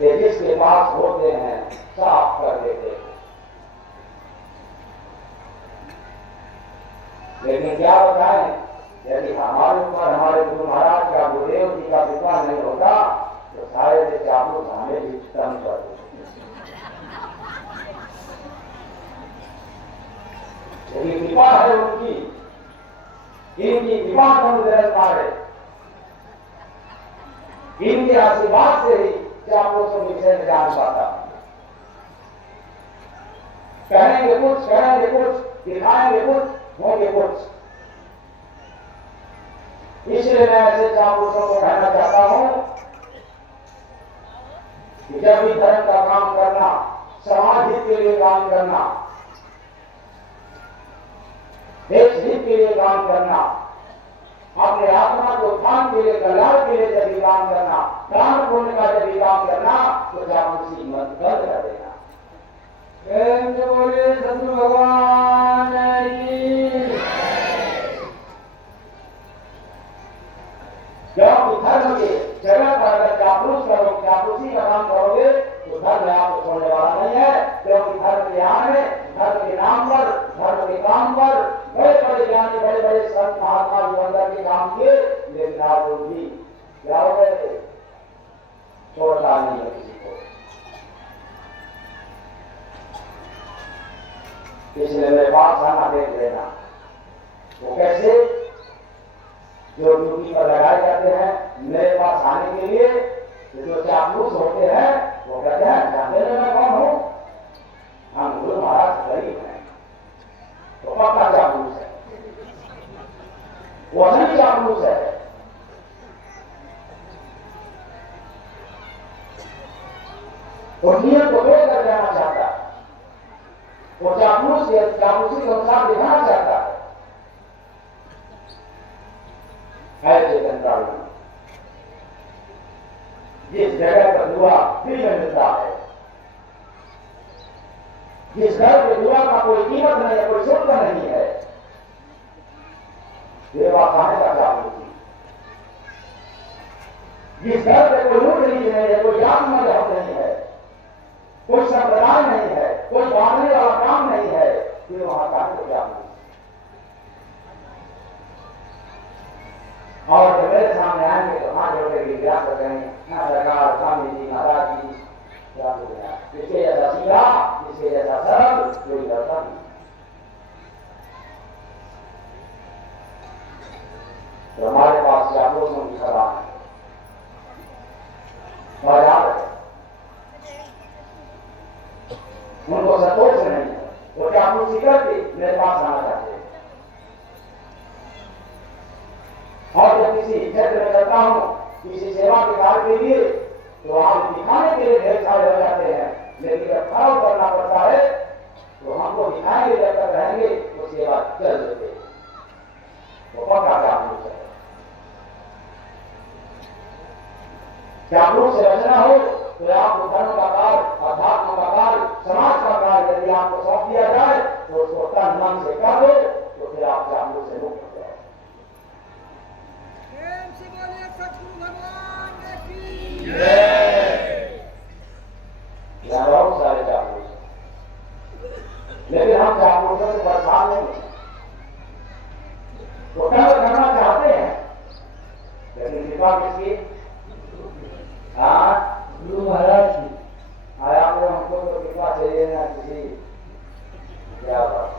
ये जिसके पास होते हैं साफ कर देते हैं। लेकिन क्या बताएं, यदि हमारे ऊपर हमारे गुरु महाराज का, गुरुदेव जी का कृपा नहीं होता तो सारे से चापलूस हमें भी तंग कर देते। यदि कृपा है उनकी, इनकी कृपा निरंतर है, इनके आशीर्वाद से ही चापलूसों के विषय में जान पाता। कहेंगे कुछ, दिखाएंगे कुछ, होंगे कुछ। इसलिए मैं ऐसे चापलूसों को कहना चाहता हूं कि जब भी धर्म का काम करना, समाज हित के लिए काम करना, देश हित के लिए काम करना, अपने आत्मा को उत्थान के लिए, कल्याण के लिए जब भी काम करना, प्राण पुण्य का जब भी काम करना, तो चापलूसी मत बंद कर देना। प्रेम से बोलिए सतगुरु भगवान की। क्योंकि धर्म के जगह पर अगर चापलूसी का काम करोगे तो धर्म आपको छोड़ने वाला नहीं है। क्योंकि धर्म के आने, धर्म के नाम पर, धर्म के काम पर बड़े बड़े ज्ञानी, बड़े बड़े संत महात्मा युवंदर के काम किए, लेकिन आप लोग भी क्या हो गए, छोड़ता नहीं है किसी को। इसलिए मेरे पास आना देख लेना। वो कैसे, जो ड्यूटी पर लगाए जाते हैं मेरे पास आने के लिए, तो जो चापलूस होते हैं वो कहते हैं जानते हैं मैं कौन हूं, हम गुरु महाराज गरीब हैं, तो पक्का चापलूस है, वो असली चापलूस है। वो नियम को तोड़ कर जाना चाहता है, वो चापलूसी के अनुसार दिखाना चाहता है। चेतन प्राणी जिस जगह पर दुआ फ्री में मिलता है, जिस घर पे दुआ का कोई कीमत नहीं है, कोई शुल्क नहीं है, देवा खाने का चापलूसी। जिस घर पे कोई ऊंट नीच नहीं है, कोई जात मजहब नहीं है, कोई संप्रदाय नहीं है, कोई बांधने वाला काम नहीं है, फिर वहां खाने को चापलूसी। और जब मेरे सामने आएंगे तो हाथ जोड़ के विज्ञान कर रहे हैं, ना सरकार, स्वामी जी, महाराज जी, क्या हो गया, इसके जैसा सीधा, इसके जैसा सरल कोई करता नहीं। तो हमारे पास चापलूसों की सलाह है, बाजार है, उनको संतोष नहीं है, वो चापलूसी करके मेरे पास आना चाहते हैं। और जब किसी क्षेत्र में करता हूं, किसी सेवा के कार्य के लिए, तो आप दिखाने के लिए ढेर सारे हो जाते हैं, लेकिन जब खराब करना पड़ता है तो हमको दिखाएंगे, जब तक रहेंगे तो सेवा चल देते, तो पक्का चापलूस है। चापलूस से बचना हो तो आपको धर्म का कार्य, अध्यात्म का कार्य, समाज का कार्य यदि आपको सौंप दिया जाए तो उसको तन मन से कर दो, तो फिर आप चापलूस से मुक्त हो जाए। बहुत सारे चापलूस, लेकिन हम चापलूसों से परेशान नहीं हैं, तो कर्म करना चाहते हैं, लेकिन कृपा किसकी? गुरु महाराज की। आया हमको तो कृपा चाहिए ना किसी, क्या बात।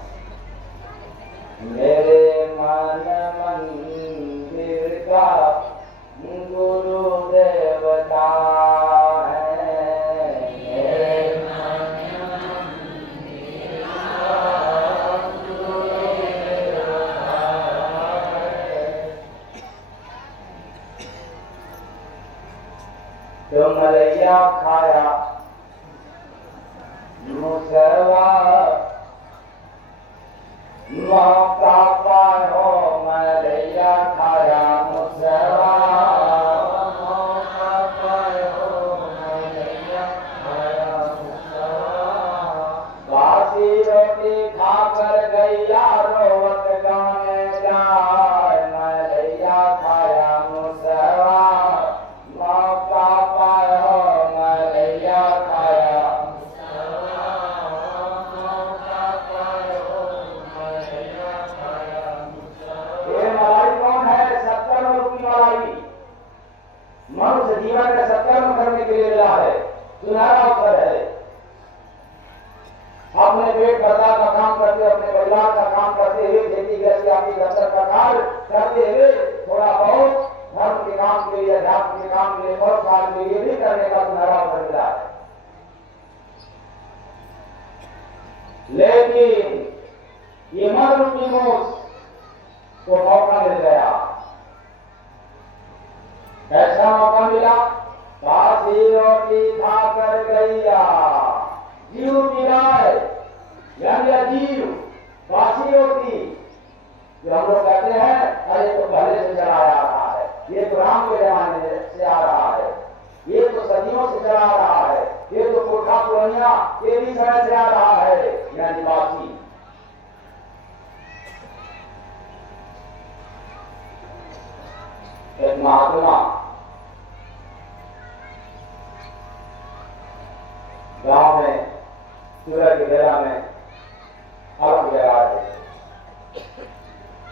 मेरे मन मंदिर का गुरु देवता है, मेरे मन मंदिर का गुरु देवता है। तो मलैया खाया मुसवा मौका पायो मलैया खाया मुसवा मौका पायो मलैया खाया मुसवा बासी रोटी खाकर गैया रोवत गाने जाए मलैया खाया मुसवा मौका पायो मलैया खाया मुसवा मौका पायो मलैया खाया मुसवा। ये मलाई कौन है? सत्कर्म रूपी मलाई। मनुष्य जीवन में सत्कर्म करने के लिए मिला है, सुनहरा अवसर है। अपने पेट भरना का काम करते, अपने परिवार का काम करते हुए, खेती गृहस्थी आपकी दफ्तर का कार्य करते हुए, थोड़ा बहुत धर्म के काम के लिए, अध्यात्म के काम के लिए, बहुत काम के लिए भी करने का सुनहरा अवसर मिला है। लेकिन ये मन रूपी मोक्ष को मौका मिल गया। कैसा मौका मिला? बासी रोटी खाकर गैया जीव मिलाए, यानी जीव बासी रोटी जो हम लोग कहते हैं, अरे तो पहले से चला आ रहा है, ये तो राम के जमाने से आ रहा है, ये तो सदियों से चला आ रहा है, ये तो पुरखा पुरानिया ये भी समय से आ रहा है, यानी बासी। एक महात्मा गांव में सूरज की बेला में अलग जगा थे,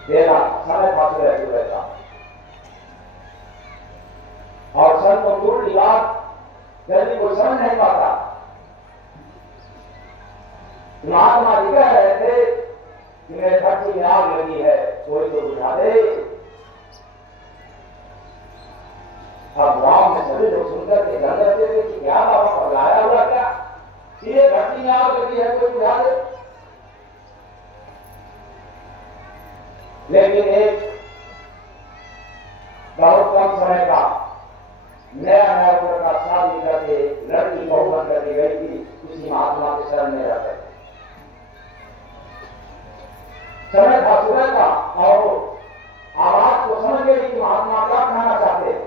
बेला समय था सूरज का, और सन को पूर्ण बात जल्दी कोई समझ नहीं पाता। महात्मा जी कह रहे थे कि मेरे भट्टी में आग लगी है, कोई तो बुझा दे। अब गांव में सभी लोग सुनकर के डर करते थे कि क्या बाबा पगलाया हुआ क्या, ये भट्टी में आग लगी है, कोई बुझा दे। लेकिन एक बहुत कम समय का नया का शादी करके लड़की बहू बन करके गई थी, किसी महात्मा के शरण में रह गए। समय था सुबह का, और आवाज को समझ गई कि महात्मा क्या कहना चाहते हैं।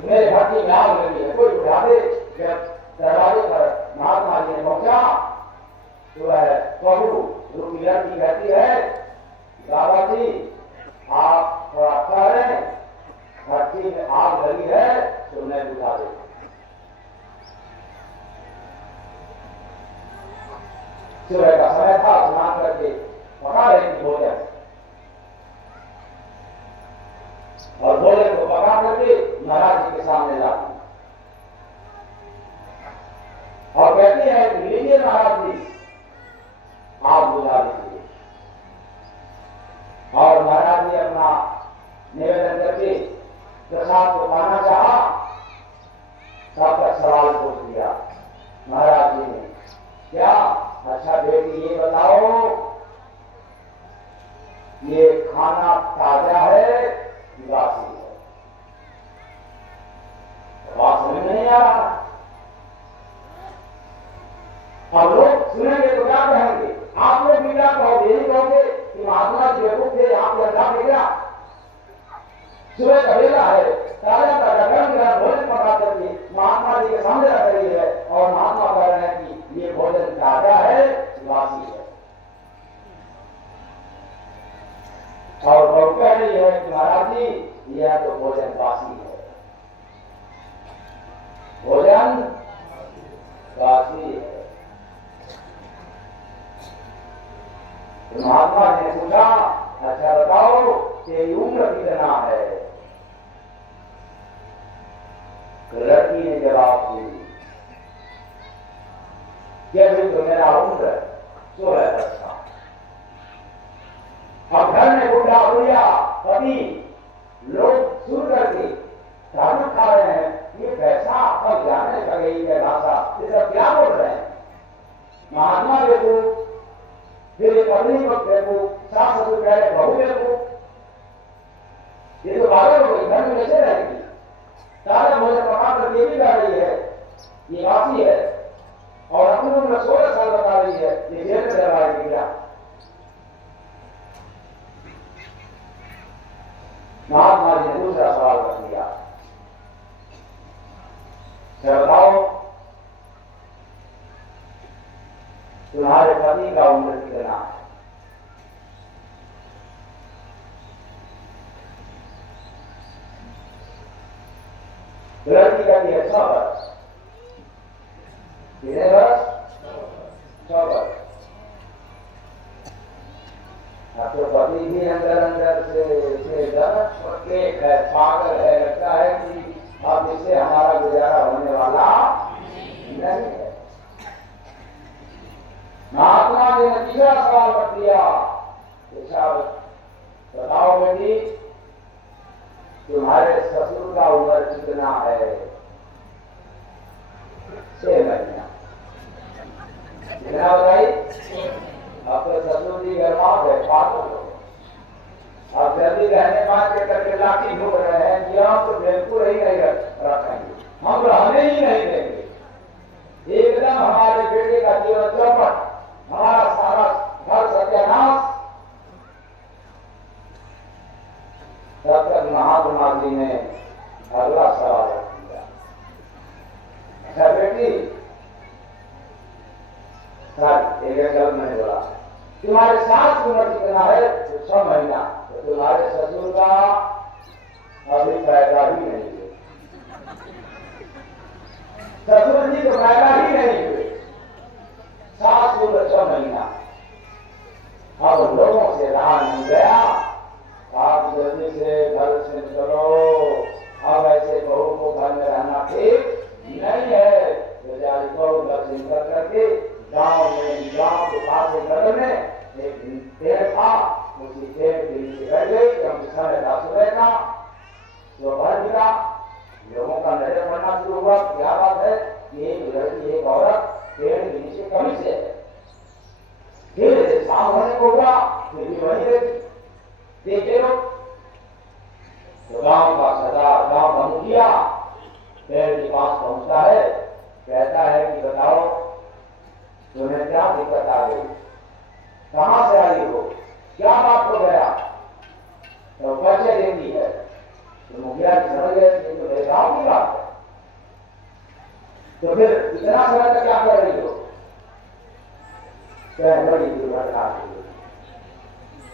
मेरे भट्टी में आग लगी है, कोई बुझा दे। जब दरवाजे पर महात्मा जी ने पहुंचा तो वह बहू रूपी लड़की कहती है, बाबा जी आप थोड़ा ठहरे, भट्टी में आग लगी है तो मैं बुझा दे। सुबह का समय था, स्नान करके पका रही थी भोजन, और भोजन को पका करके महाराज जी के सामने लाती और कहती है कि लीजिए महाराज जी आप बुझा दीजिए। और महाराज जी अपना निवेदन करके प्रसाद को पाना चाहा, सब तक सवाल पूछ दिया महाराज जी ने, क्या अच्छा बेटी ये बताओ ये खाना ताजा है कि बासी है? बात समझ में नहीं आ रहा। अब लोग सुनेंगे तो क्या कहेंगे? आप लोग भी क्या कहोगे? यही कहोगे कि महात्मा जी बेवकूफ थे, आप अंधा मिल गया। सुबह का वेला है, ताजा ताजा गर्म गर्म भोजन पका करके महात्मा जी के सामने रख रही है, और महात्मा कह रहे हैं कि ये भोजन ताजा है बासी है। और वो कह रही है कि महाराज जी यह तो भोजन बासी है, भोजन बासी है। महात्मा ने पूछा, अच्छा बताओ तेरी उम्र कितना है? लड़की ने जवाब दी, तो मेरा उम्र 16 वर्ष था। अब घर में बुढ़ा बुढ़िया पति लोग सुन करके धर्म खा रहे हैं, ये कैसा अब जाने लगे ये भाषा, ये सब क्या बोल रहे हैं? महात्मा देखो, फिर एक पत्नी को देखो, सास ससुर कह रहे बहू देखो, ये तो पागल हो गई, घर में कैसे रहेगी? सारा भोजन ये वासी है और अपनी उम्र 16 साल बता रही है, ये जेल में डलवाएगी क्या? महात्मा जी ने दूसरा सवाल रख दिया, बताओ तुम्हारे पति का उम्र कितना है? लड़की कहती है 6 वर्ष। कितने वर्ष? 6 वर्ष। अब तो पति भी अंदर अंदर से एक है, पागल है, लगता है कि अब इससे हमारा गुजारा होने वाला नहीं है। महात्मा जी ने तीसरा सवाल रख दिया, बताओ बेटी तुम्हारे ससुर का उम्र कितना है? 6 महीना। कितना बताई? अब तो ससुर जी गर्मात है, पागल हो। अब जल्दी रहने बात के करके लाठी ठोक रहे हैं कि हम तो बिल्कुल ही नहीं रखेंगे, हम रहने ही नहीं देंगे, एकदम हमारे बेटे का जीवन चौपट, हमारा सारा घर सत्यानाश। तब तक महात्मा जी ने अगला सवाल रख दिया, अच्छा बेटी, एक गलत मैंने बोला, तुम्हारे सास की उम्र कितना है? 6 महीना। तो तुम्हारे ससुर का अभी पैदा ही नहीं हुए, ससुर जी तो पैदा ही नहीं हुए, सास की उम्र 6 महीना। अब लोगों से रहा नहीं गया, आप जल्दी से घर से चलो, अब ऐसे बहू को घर में रहना ठीक नहीं है। बेचारी को घर से निकल करके गांव के पास एक नगर में एक पेड़ था, उसी पेड़ के नीचे बैठ गई। जब समय था सुबह का, जो भर गिरा, लोगों का नजर पड़ना शुरू हुआ, क्या बात है कि एक लड़की एक औरत पेड़ के नीचे कमी से है। फिर शाम होने को हुआ, फिर भी वही रहती, देखे लोग। तो गांव का सरदार, गांव का मुखिया पेड़ के पास पहुंचता है, कहता है कि बताओ तुम्हें क्या दिक्कत आ गई, कहां से आई हो, क्या बात हो गया? तो बच्चे देती है। तो मुखिया समझ गए कि तो मेरे गांव की बात है, तो फिर इतना समय तक क्या कर रही हो? बड़ी दुर्घटना हुई,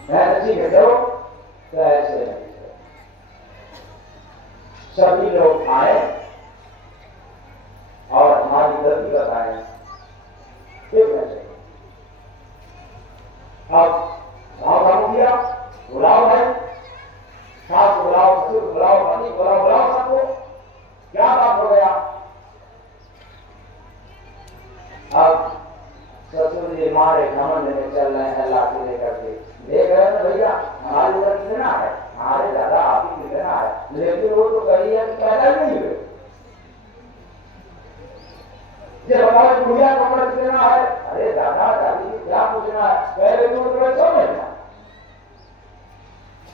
मैं तो ठीक है चलो, तो ऐसे नहीं। सभी लोग आए और हमारी गलती बताए, अब गांव का मुखिया बुलाओ है, सास बुलाओ, ससुर बुलाओ, पति बुलाओ सबको, क्या बात हो गया? अब ससुर जी मारे घमंड में चल रहे हैं लाठी लेकर के, देख रहे हैं भैया हमारी उम्र कितना है, हमारे दादा आपकी कितना है, लेकिन वो तो कही है कि पैदा नहीं हुए। जब हमारे बुढ़िया का उम्र कितना है, अरे दादा दादी क्या पूछना है, पहले तो 6 महीना।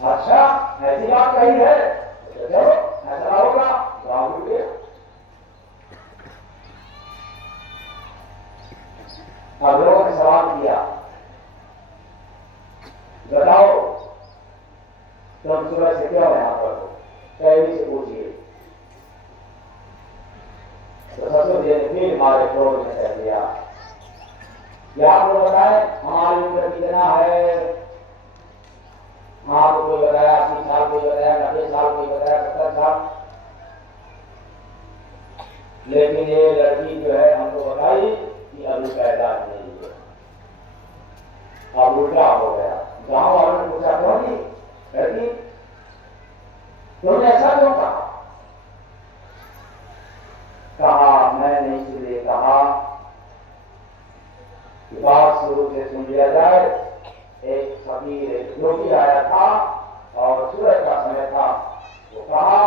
अच्छा ऐसी बात कही है, चलो ऐसा होगा गाँव में। अब लोगों ने सवाल किया, बताओ तुम सुबह से क्यों यहाँ पर हो, कैदी से पूछिए। तो ससुर जी ने फिर हमारे क्रोध में कह दिया, क्या आपको बताए हमारी उम्र कितना है? आपको कोई बताया 80 साल, कोई बताया 90 साल, कोई बताया 70 साल, लेकिन ये लड़की जो है हमको बताई कि अभी पैदा नहीं हुआ। अब उल्टा हो गया, गांव वालों ने पूछा क्यों नहीं लड़की, तुमने ऐसा क्यों कहा? कहा मैंने इसलिए कहा कि बात शुरू से सुन लिया जाए। एक फकीर एक योगी आया था और सूरज का समय था, वो कहा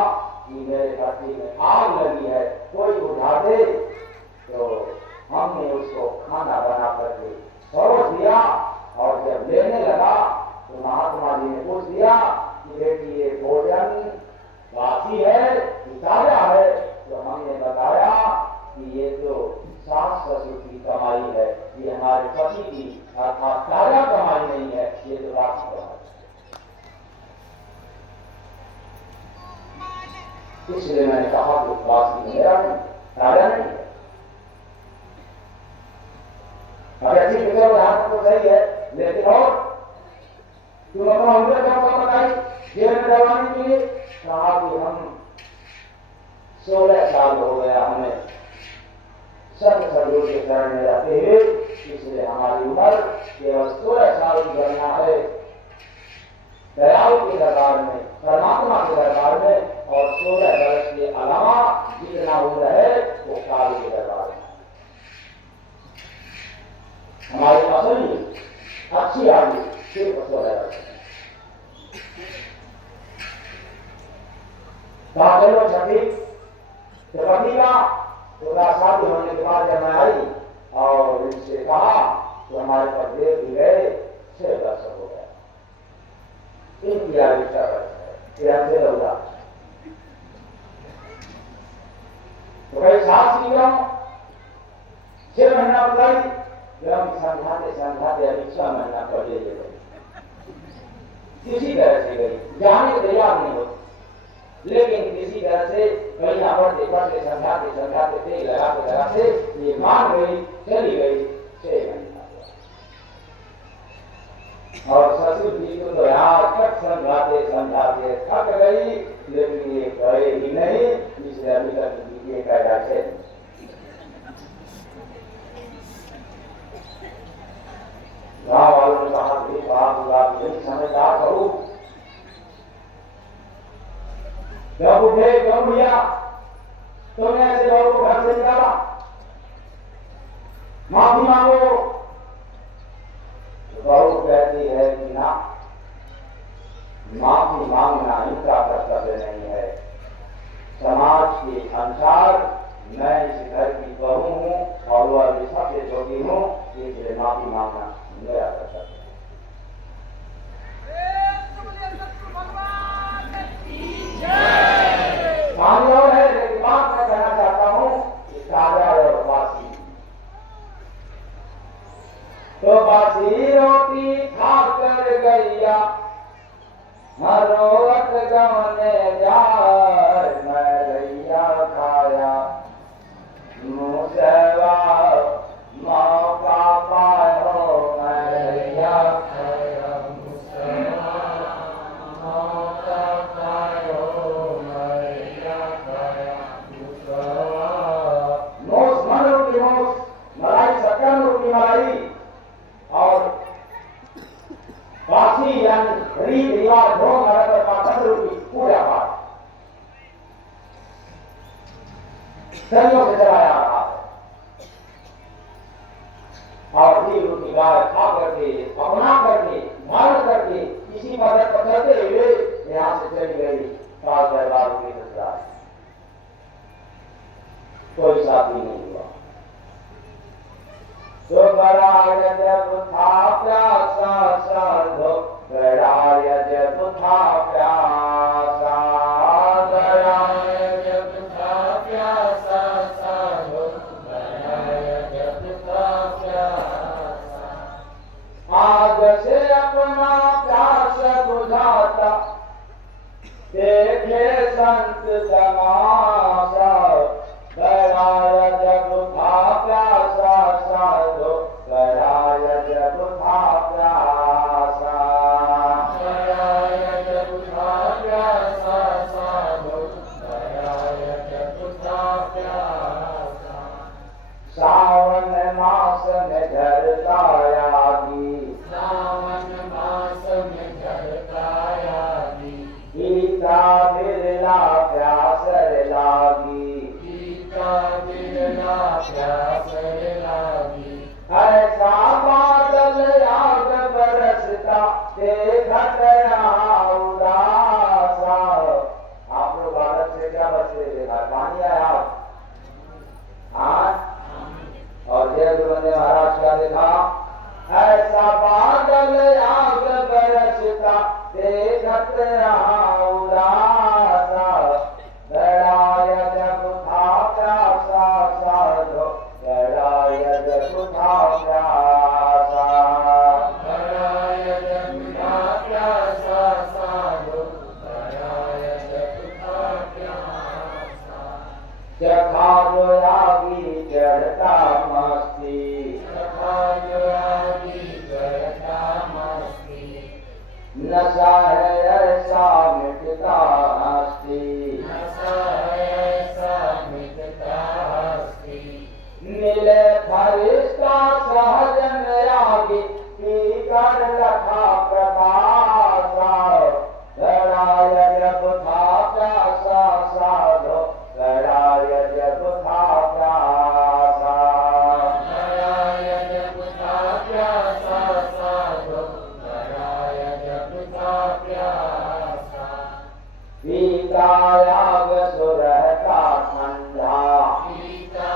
कि मेरे धरती में आग लगी है, कोई बुझा दे। तो हमने उसको खाना बना करके परोस दिया और जब लेने लगा तो महात्मा जी ने पूछ दिया कि बेटी ये भोजन बासी है कि ताजा है? तो हमने बताया कि ये तो कहा कि वासी मेरा नहीं, राजा नहीं है। अब ऐसी विचार यहाँ तो सही है, लेकिन और तुम अपना उम्र क्या बताई जेल में डरवाने के लिए? कहा कि हम 16 साल हो गया हमें सत्य सदगुरु के शरण में रहते हुए, इसलिए हमारी उम्र केवल 16 साल की गणना है दयाल के दरबार में, परमात्मा के दरबार में, और 16 वर्ष के अलावा जितना उम्र है वो काल के दरबार में। हमारी असली अच्छी आयु सिर्फ 16 वर्ष। चलो छठी पति का थोड़ा शादी होने के बाद जब मैं आई और इनसे कहा तो हमारे पर देख भी गए, 6 वर्ष हो गया, इनकी आयु 6 वर्ष है, फिर हमसे लौटा तो कई सास की 6 महीना बताई, जब हम समझाते अभी 6 महीना पहले ले गई, किसी तरह से गई, जाने को तैयार नहीं होती, लेकिन किसी तरह से महीना पढ़ते समझाते थे, लगाते ये मान गई, चली गई, 6 महीना। और ससुर जी को तो यहाँ तक समझाते थक गई, लेकिन ये गए ही नहीं, इसलिए अभी तक ये कायदा है। गाँव वालों ने कहा कि बात नहीं समझदार करो, जब उठे कब भैया तुमने ऐसे लोगों को घर से निकाला, माफी मांगो। बहू कहती है कि ना, माफी मांगना इनका कर्तव्य नहीं है, समाज के अनुसार मैं इस घर की बहू हूँ और वह अभी सबसे छोटी हूँ, इसलिए माफी मांगना मेरा कर्तव्य है। कहानी और है, लेकिन बात मैं कहना चाहता हूँ कि राजा और बासी, तो बासी रोटी खाकर गैया मरोवत गवने जाए, मैं गैया खाया मुँह सेवा मौका पायो, मैं गैया खाया मुँह सेवा मौका पायो, मलाई और बासी यानी रीत रिवाज ढोंग नगर पाठन रूपी पूजा पाठ सदियों से चलाया आ रहा है, और घी रोटी गाय खा करके, अपना करके, धारण करके, इसी मदद पर चलते हुए यहाँ से चली गई काल दरबार की ससुराल, कोई शादी नहीं हुआ। तो गराय जब था प्यासा साधो, गराय जब था प्यासा, गराय जब था प्यासा साधो, गराय जब था प्यासा, आज से अपना प्यास बुझाता, देखे संत तमाशा, गराय जब था प्यासा साधो, गराय जब था प्यासा, गराय जब था प्यासा साधो, गराय जब था प्यासा, सावन मास में झरता यागी, सावन मास में झरता यागी, गीता बिरला प्यास लागी, गीता बिरला प्यास लागी, ऐसा बादल आग बरसता देखत यहाँ उदासा। आप लोग बादल से क्या बरसे देखा? पानी आया हाँ, और जय गुरुदेव महाराज क्या देखा? ऐसा बादल आग बरसता देखत यहाँ उदासा, गराय जब था प्यासा साधो, गराय जब था प्यासा, गराय जब था प्यासा साधो, गराय जब था प्यासा, चखा जो आगी चढ़ता मस्ती, चखा जो आगी चढ़ता मस्ती, नशा है ऐसा मिटता हस्ती, नशा है ऐसा मिटता हस्ती, मिले फरिश्ता सहजन आगे पी कर रखा प्रकाश, लड़ाय जब था प्यासा साधो, लड़ाय जब था प्यासा, लड़ाय जब था प्यासा साधो, लड़ाय जब था प्यासा, पीता आग सुरहता ठंडा, पीता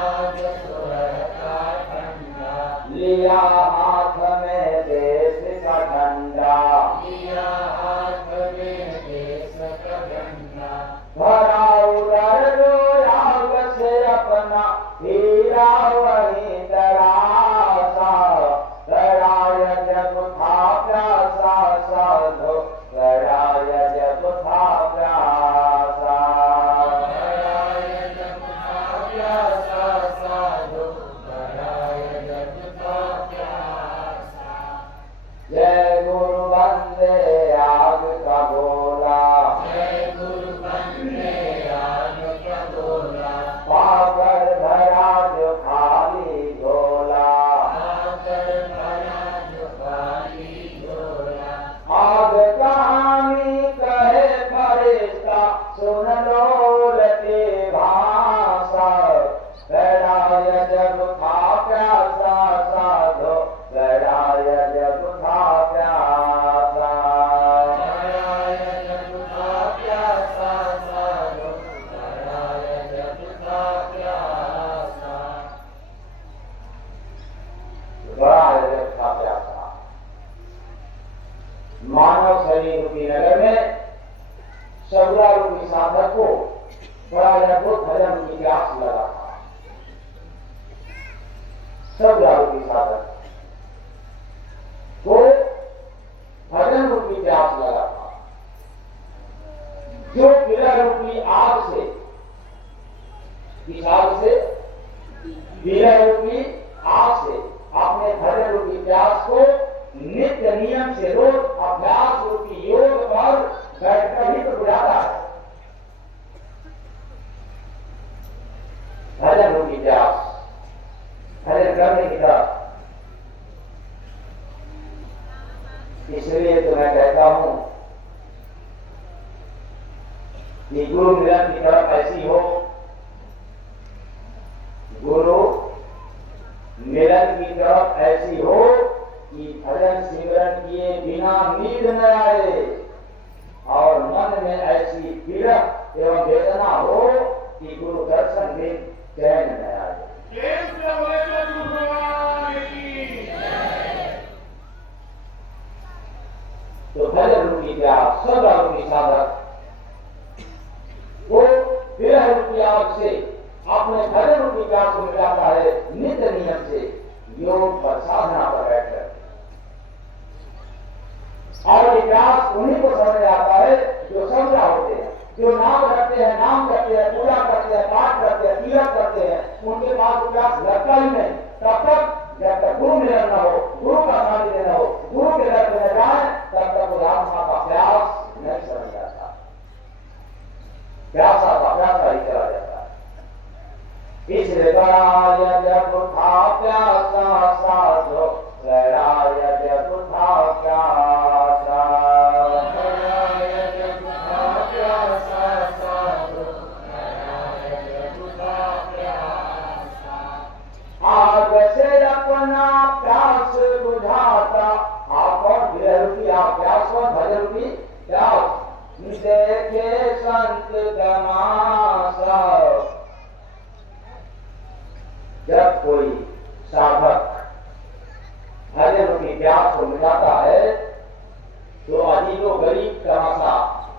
आग सुरहता ठंडा, लिया हाथ में देश का झंडा, लिया हाथ में देश का झंडा, भरा उधर जो आग से अपना हीरा वही तरासा, लड़ाय जब था प्यासा साधो, लड़ाय जब था प्यासा, लड़ाय जब था प्यासा साधो, लड़ाय जब था प्यासा, जय गुरु वंदे आग का गोला, जय गुरु वंदे आग का गोला, पाकर भरा जो खाली झोला, आकर भरा जो खाली झोला, आग कहानी कहे फरिश्ता सुन लो लते भाषा, लड़ाय जब था प्यासा साधो, लड़ाय जब था प्यासा, लड़ाय जब था प्यासा साधो, लड़ाय जब था प्यासा, लड़ाय जब था प्यासा। मानव शरीर रूपी नगर में सबरा रूपी साधक को बड़ा अद्भुत भजन की प्यास लगा था। सबरा रूपी साधक को भजन रूपी प्यास लगा था, जो विरह रूपी आग से, किस आग से? विरह रूपी आग से अपने भजन रूपी प्यास को नित्य नियम से रोज अभ्यास रूपी योग पर बैठकर ही तो बुझाता है। भजन रूपी प्यास, भजन करने की तरफ। इसलिए तो मैं कहता हूं कि गुरु मिलन की तरफ ऐसी हो, गुरु मिलन की तरफ ऐसी हो कि भजन सिमरन किए बिना नींद न आए और मन में ऐसी विरह एवं वेदना हो कि गुरु दर्शन भी चैन न आए। तो भजन रूपी प्यास, सदा रूपी साधक वो विरह रूपी आग से अपने भजन रूपी प्यास को मिटाता है नित्य नियम से, योग पर, साधना पर बैठकर। और ये प्यास उन्हीं को समझ आता है जो समझा होते हैं, जो नाम रखते हैं, नाम करते हैं, पूजा करते हैं, पाठ करते हैं, तीर्थ करते हैं, उनके पास प्यास लगता ही नहीं। तब तक जब तक गुरु मिलन न हो, गुरु का सानिध्य न हो, गुरु के दर में न जाए, तब तक वो आत्मा का प्यास नहीं समझ आता। प्यासा का प्यासा ही चला जाता है। इसलिए लड़ाय जब था प्यासा साधो, लड़ाय जब था प्यासा, लड़ाय जब था प्यासा साधो, लड़ाय जब था प्यासा, आग से अपना प्यास बुझाता। आप और विरह रूपी आप प्यास और भजन रूपी प्यास देखे संत तमाशा। जब कोई साधक भजन रूपी प्यास को मिटाता है तो अजीबो गरीब तमाशा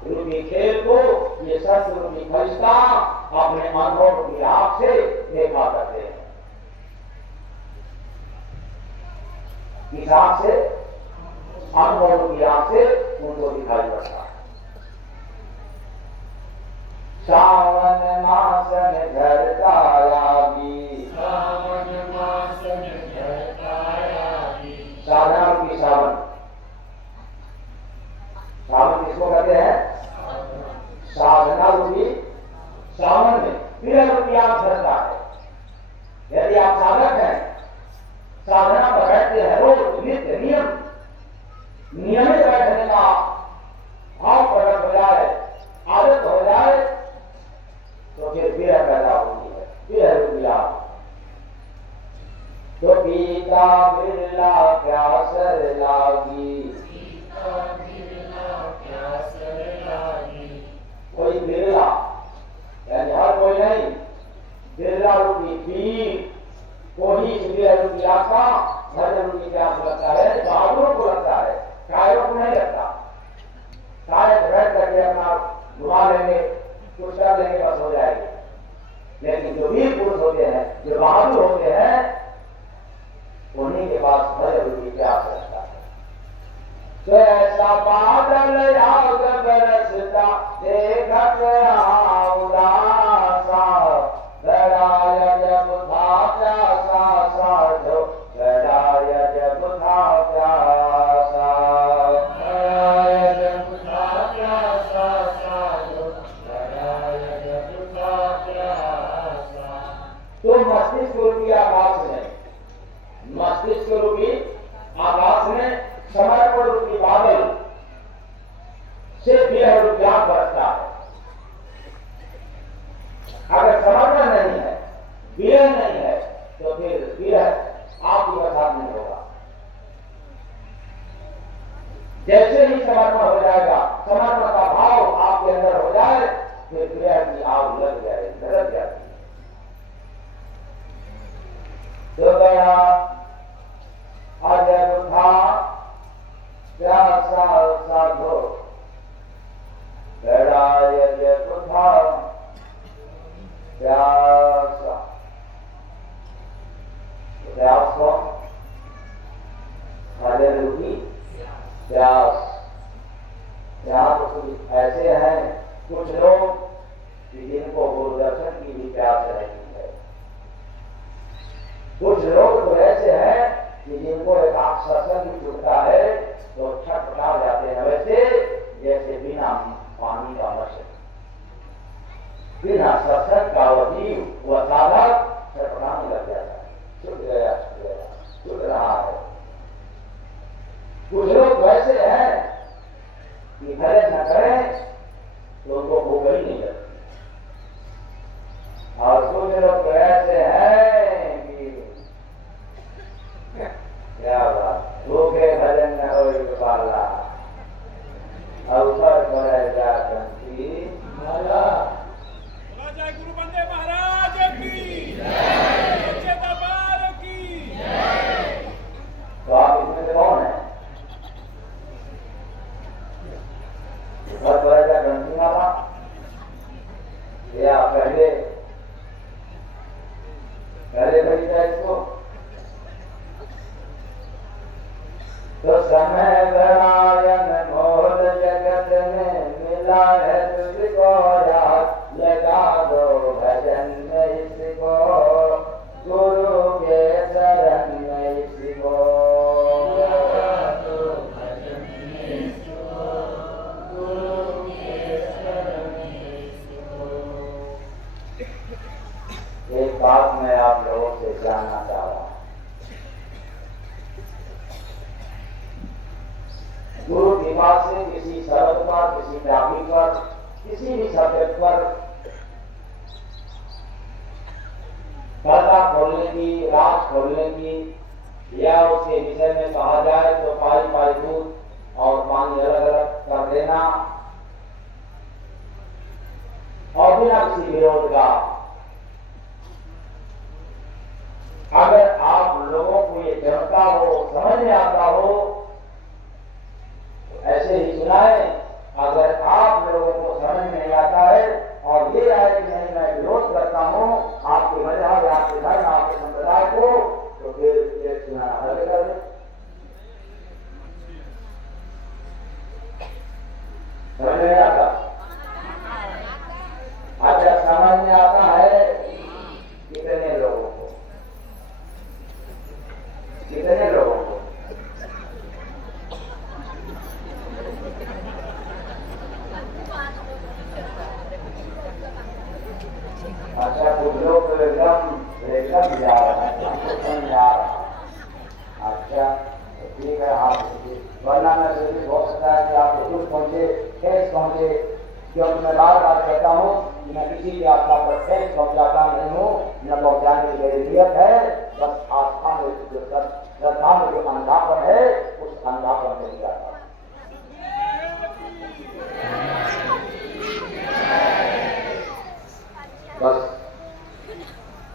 रूपी खेल को ये संत रूपी फरिश्ता अपने अनुभव की आंख से देखा करते हैं। इस आंख से, अनुभव की आंख से उनको दिखाई पड़ता है। सावन मास में सावन में फिर रुपया झरता है। यदि आप साधक हैं, साधना पर बैठते हैं, रोज नित्य नियमित बैठने का भाव प्रकट हो जाए, आदत हो जाए, तो फिर विरह पैदा होती है, विरह रुपया। तो पीता बिरला प्यासर लागी, कोई बिरला यानी हर कोई नहीं, बिरला रूपी पीर को ही विरह रुपया का भजन रूपी प्यास लगता है। बहादुरों को लगता है, कायरों को नहीं लगता। कायर बैठ करके अपना घुमा लेंगे, कुछ कर लेंगे, बस हो जाएगी। लेकिन जो वीर पुरुष होते हैं, जो बहादुर होते हैं, उन्हीं के पास भजन रूपी प्यास लगता है। तो ऐसा बादल आग बरसता देखत उदासा, लड़ाय जब था प्यासा साधो, लड़ाय जब था प्यासा, लड़ाय जब था प्यासा साधो, लड़ाय जब था प्यासा। तो मस्तिष्क रूपी आकाश में, मस्तिष्क रूपी आकाश में समर्पण रूपी बादल से विरह रुपया बरसता है। अगर समर्पण नहीं है, विरह नहीं है, तो फिर विरह आपके साथ नहीं होगा। जैसे ही समर्पण हो जाएगा, समर्पण का भाव आपके अंदर हो जाए, फिर विरह की आग लग जाएगी, लग जाती है। तो गया अजब था प्यासा साधो, लड़ाय जब था प्यासा। प्यास को भजन रूपी प्यास। यहाँ तो कुछ ऐसे हैं, कुछ लोग कि जिनको गुरुदर्शन की भी प्यास रहती है। कुछ लोग तो ऐसे हैं कि जिनको एक सत्संग भी छूटता है तो छटपटा जाते हैं, वैसे जैसे बिना पानी का मशक, बिना सत्संग का वह जीव, वह साधक छटपटाने लग जाता है, छूट गया, छूट रहा है। कुछ लोग वैसे हैं कि भजन न करें तो उनको भूख ही नहीं लगती, और कुछ लोग ऐसे हैं कि क्या बात, भूखे भजन न हो पाला, अवसर पर जा कंठी माला। जय गुरु बंदे महाराज की जय, सच्चे दरबार की जय। तो आप इसमें से कौन है? पर जा कंठी माला या पहले खरीदा इसको? तो समय गणायन मोल जगत में मिला है तुझको याद, लगा दो भजन में इसको, गुरु के शरण में इसको, लगा दो भजन में इसको, गुरु के शरण में इसको। एक बात मैं आप लोगों से जानना चाह रहा हूं। गुरु कृपा से किसी शब्द पर, किसी व्यापी पर, किसी भी सब्जेक्ट पर पर्दा खोलने की, राज खोलने की, या उसके विषय में कहा जाए तो पाई पाई दूध और पानी अलग अलग कर देना, और बिना किसी विरोध का। अगर आप लोगों को ये जमता हो, समझ में आता हो, ऐसे ही सुनाए। अगर आप लोगों को समझ में नहीं आता है और ये है कि नहीं मैं विरोध करता हूँ आपके मजहब, आपके धर्म, आपके संप्रदाय को, तो फिर ये सुनाना हल कर दे। समझ में आता? अच्छा, समझ में आता है कितने लोगों को? कितने लोगों को? कुछ लोग तो एकदम जा रहा है, हमको समझ आ रहा। अच्छा ठीक है, आप वरना मैं जरूर हो सकता है कि आपको कुछ पहुंचे, ठेस पहुंचे, क्योंकि मैं बार बार कहता हूँ कि मैं किसी की आस्था पर ठेस पहुंचाता नहीं हूँ, न पहुंचाने की मेरी नियत है। बस आस्था में जो श्रद्धा में जो अंधापन है, उस अंधापन से निकालता हूँ। बस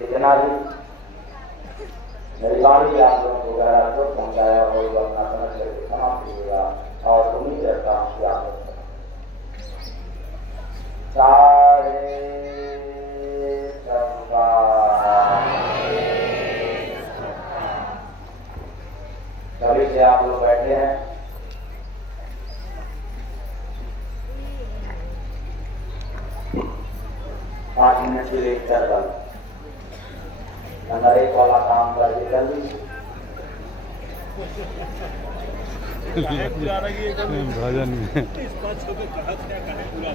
इतना ही। मेरी गाड़ी आप लोगों को वगैरह जो पहुंचाया हो अपना समझ करके समाप्त होगा, और उम्मीद करता हूँ कि आप सारे सभी से आप लोग बैठे हैं। पाँच मिनट के लिए चल रहा नंबर 1 वाला काम करके कर लीजिए। भजन में इस बात को कहा क्या कहे पूरा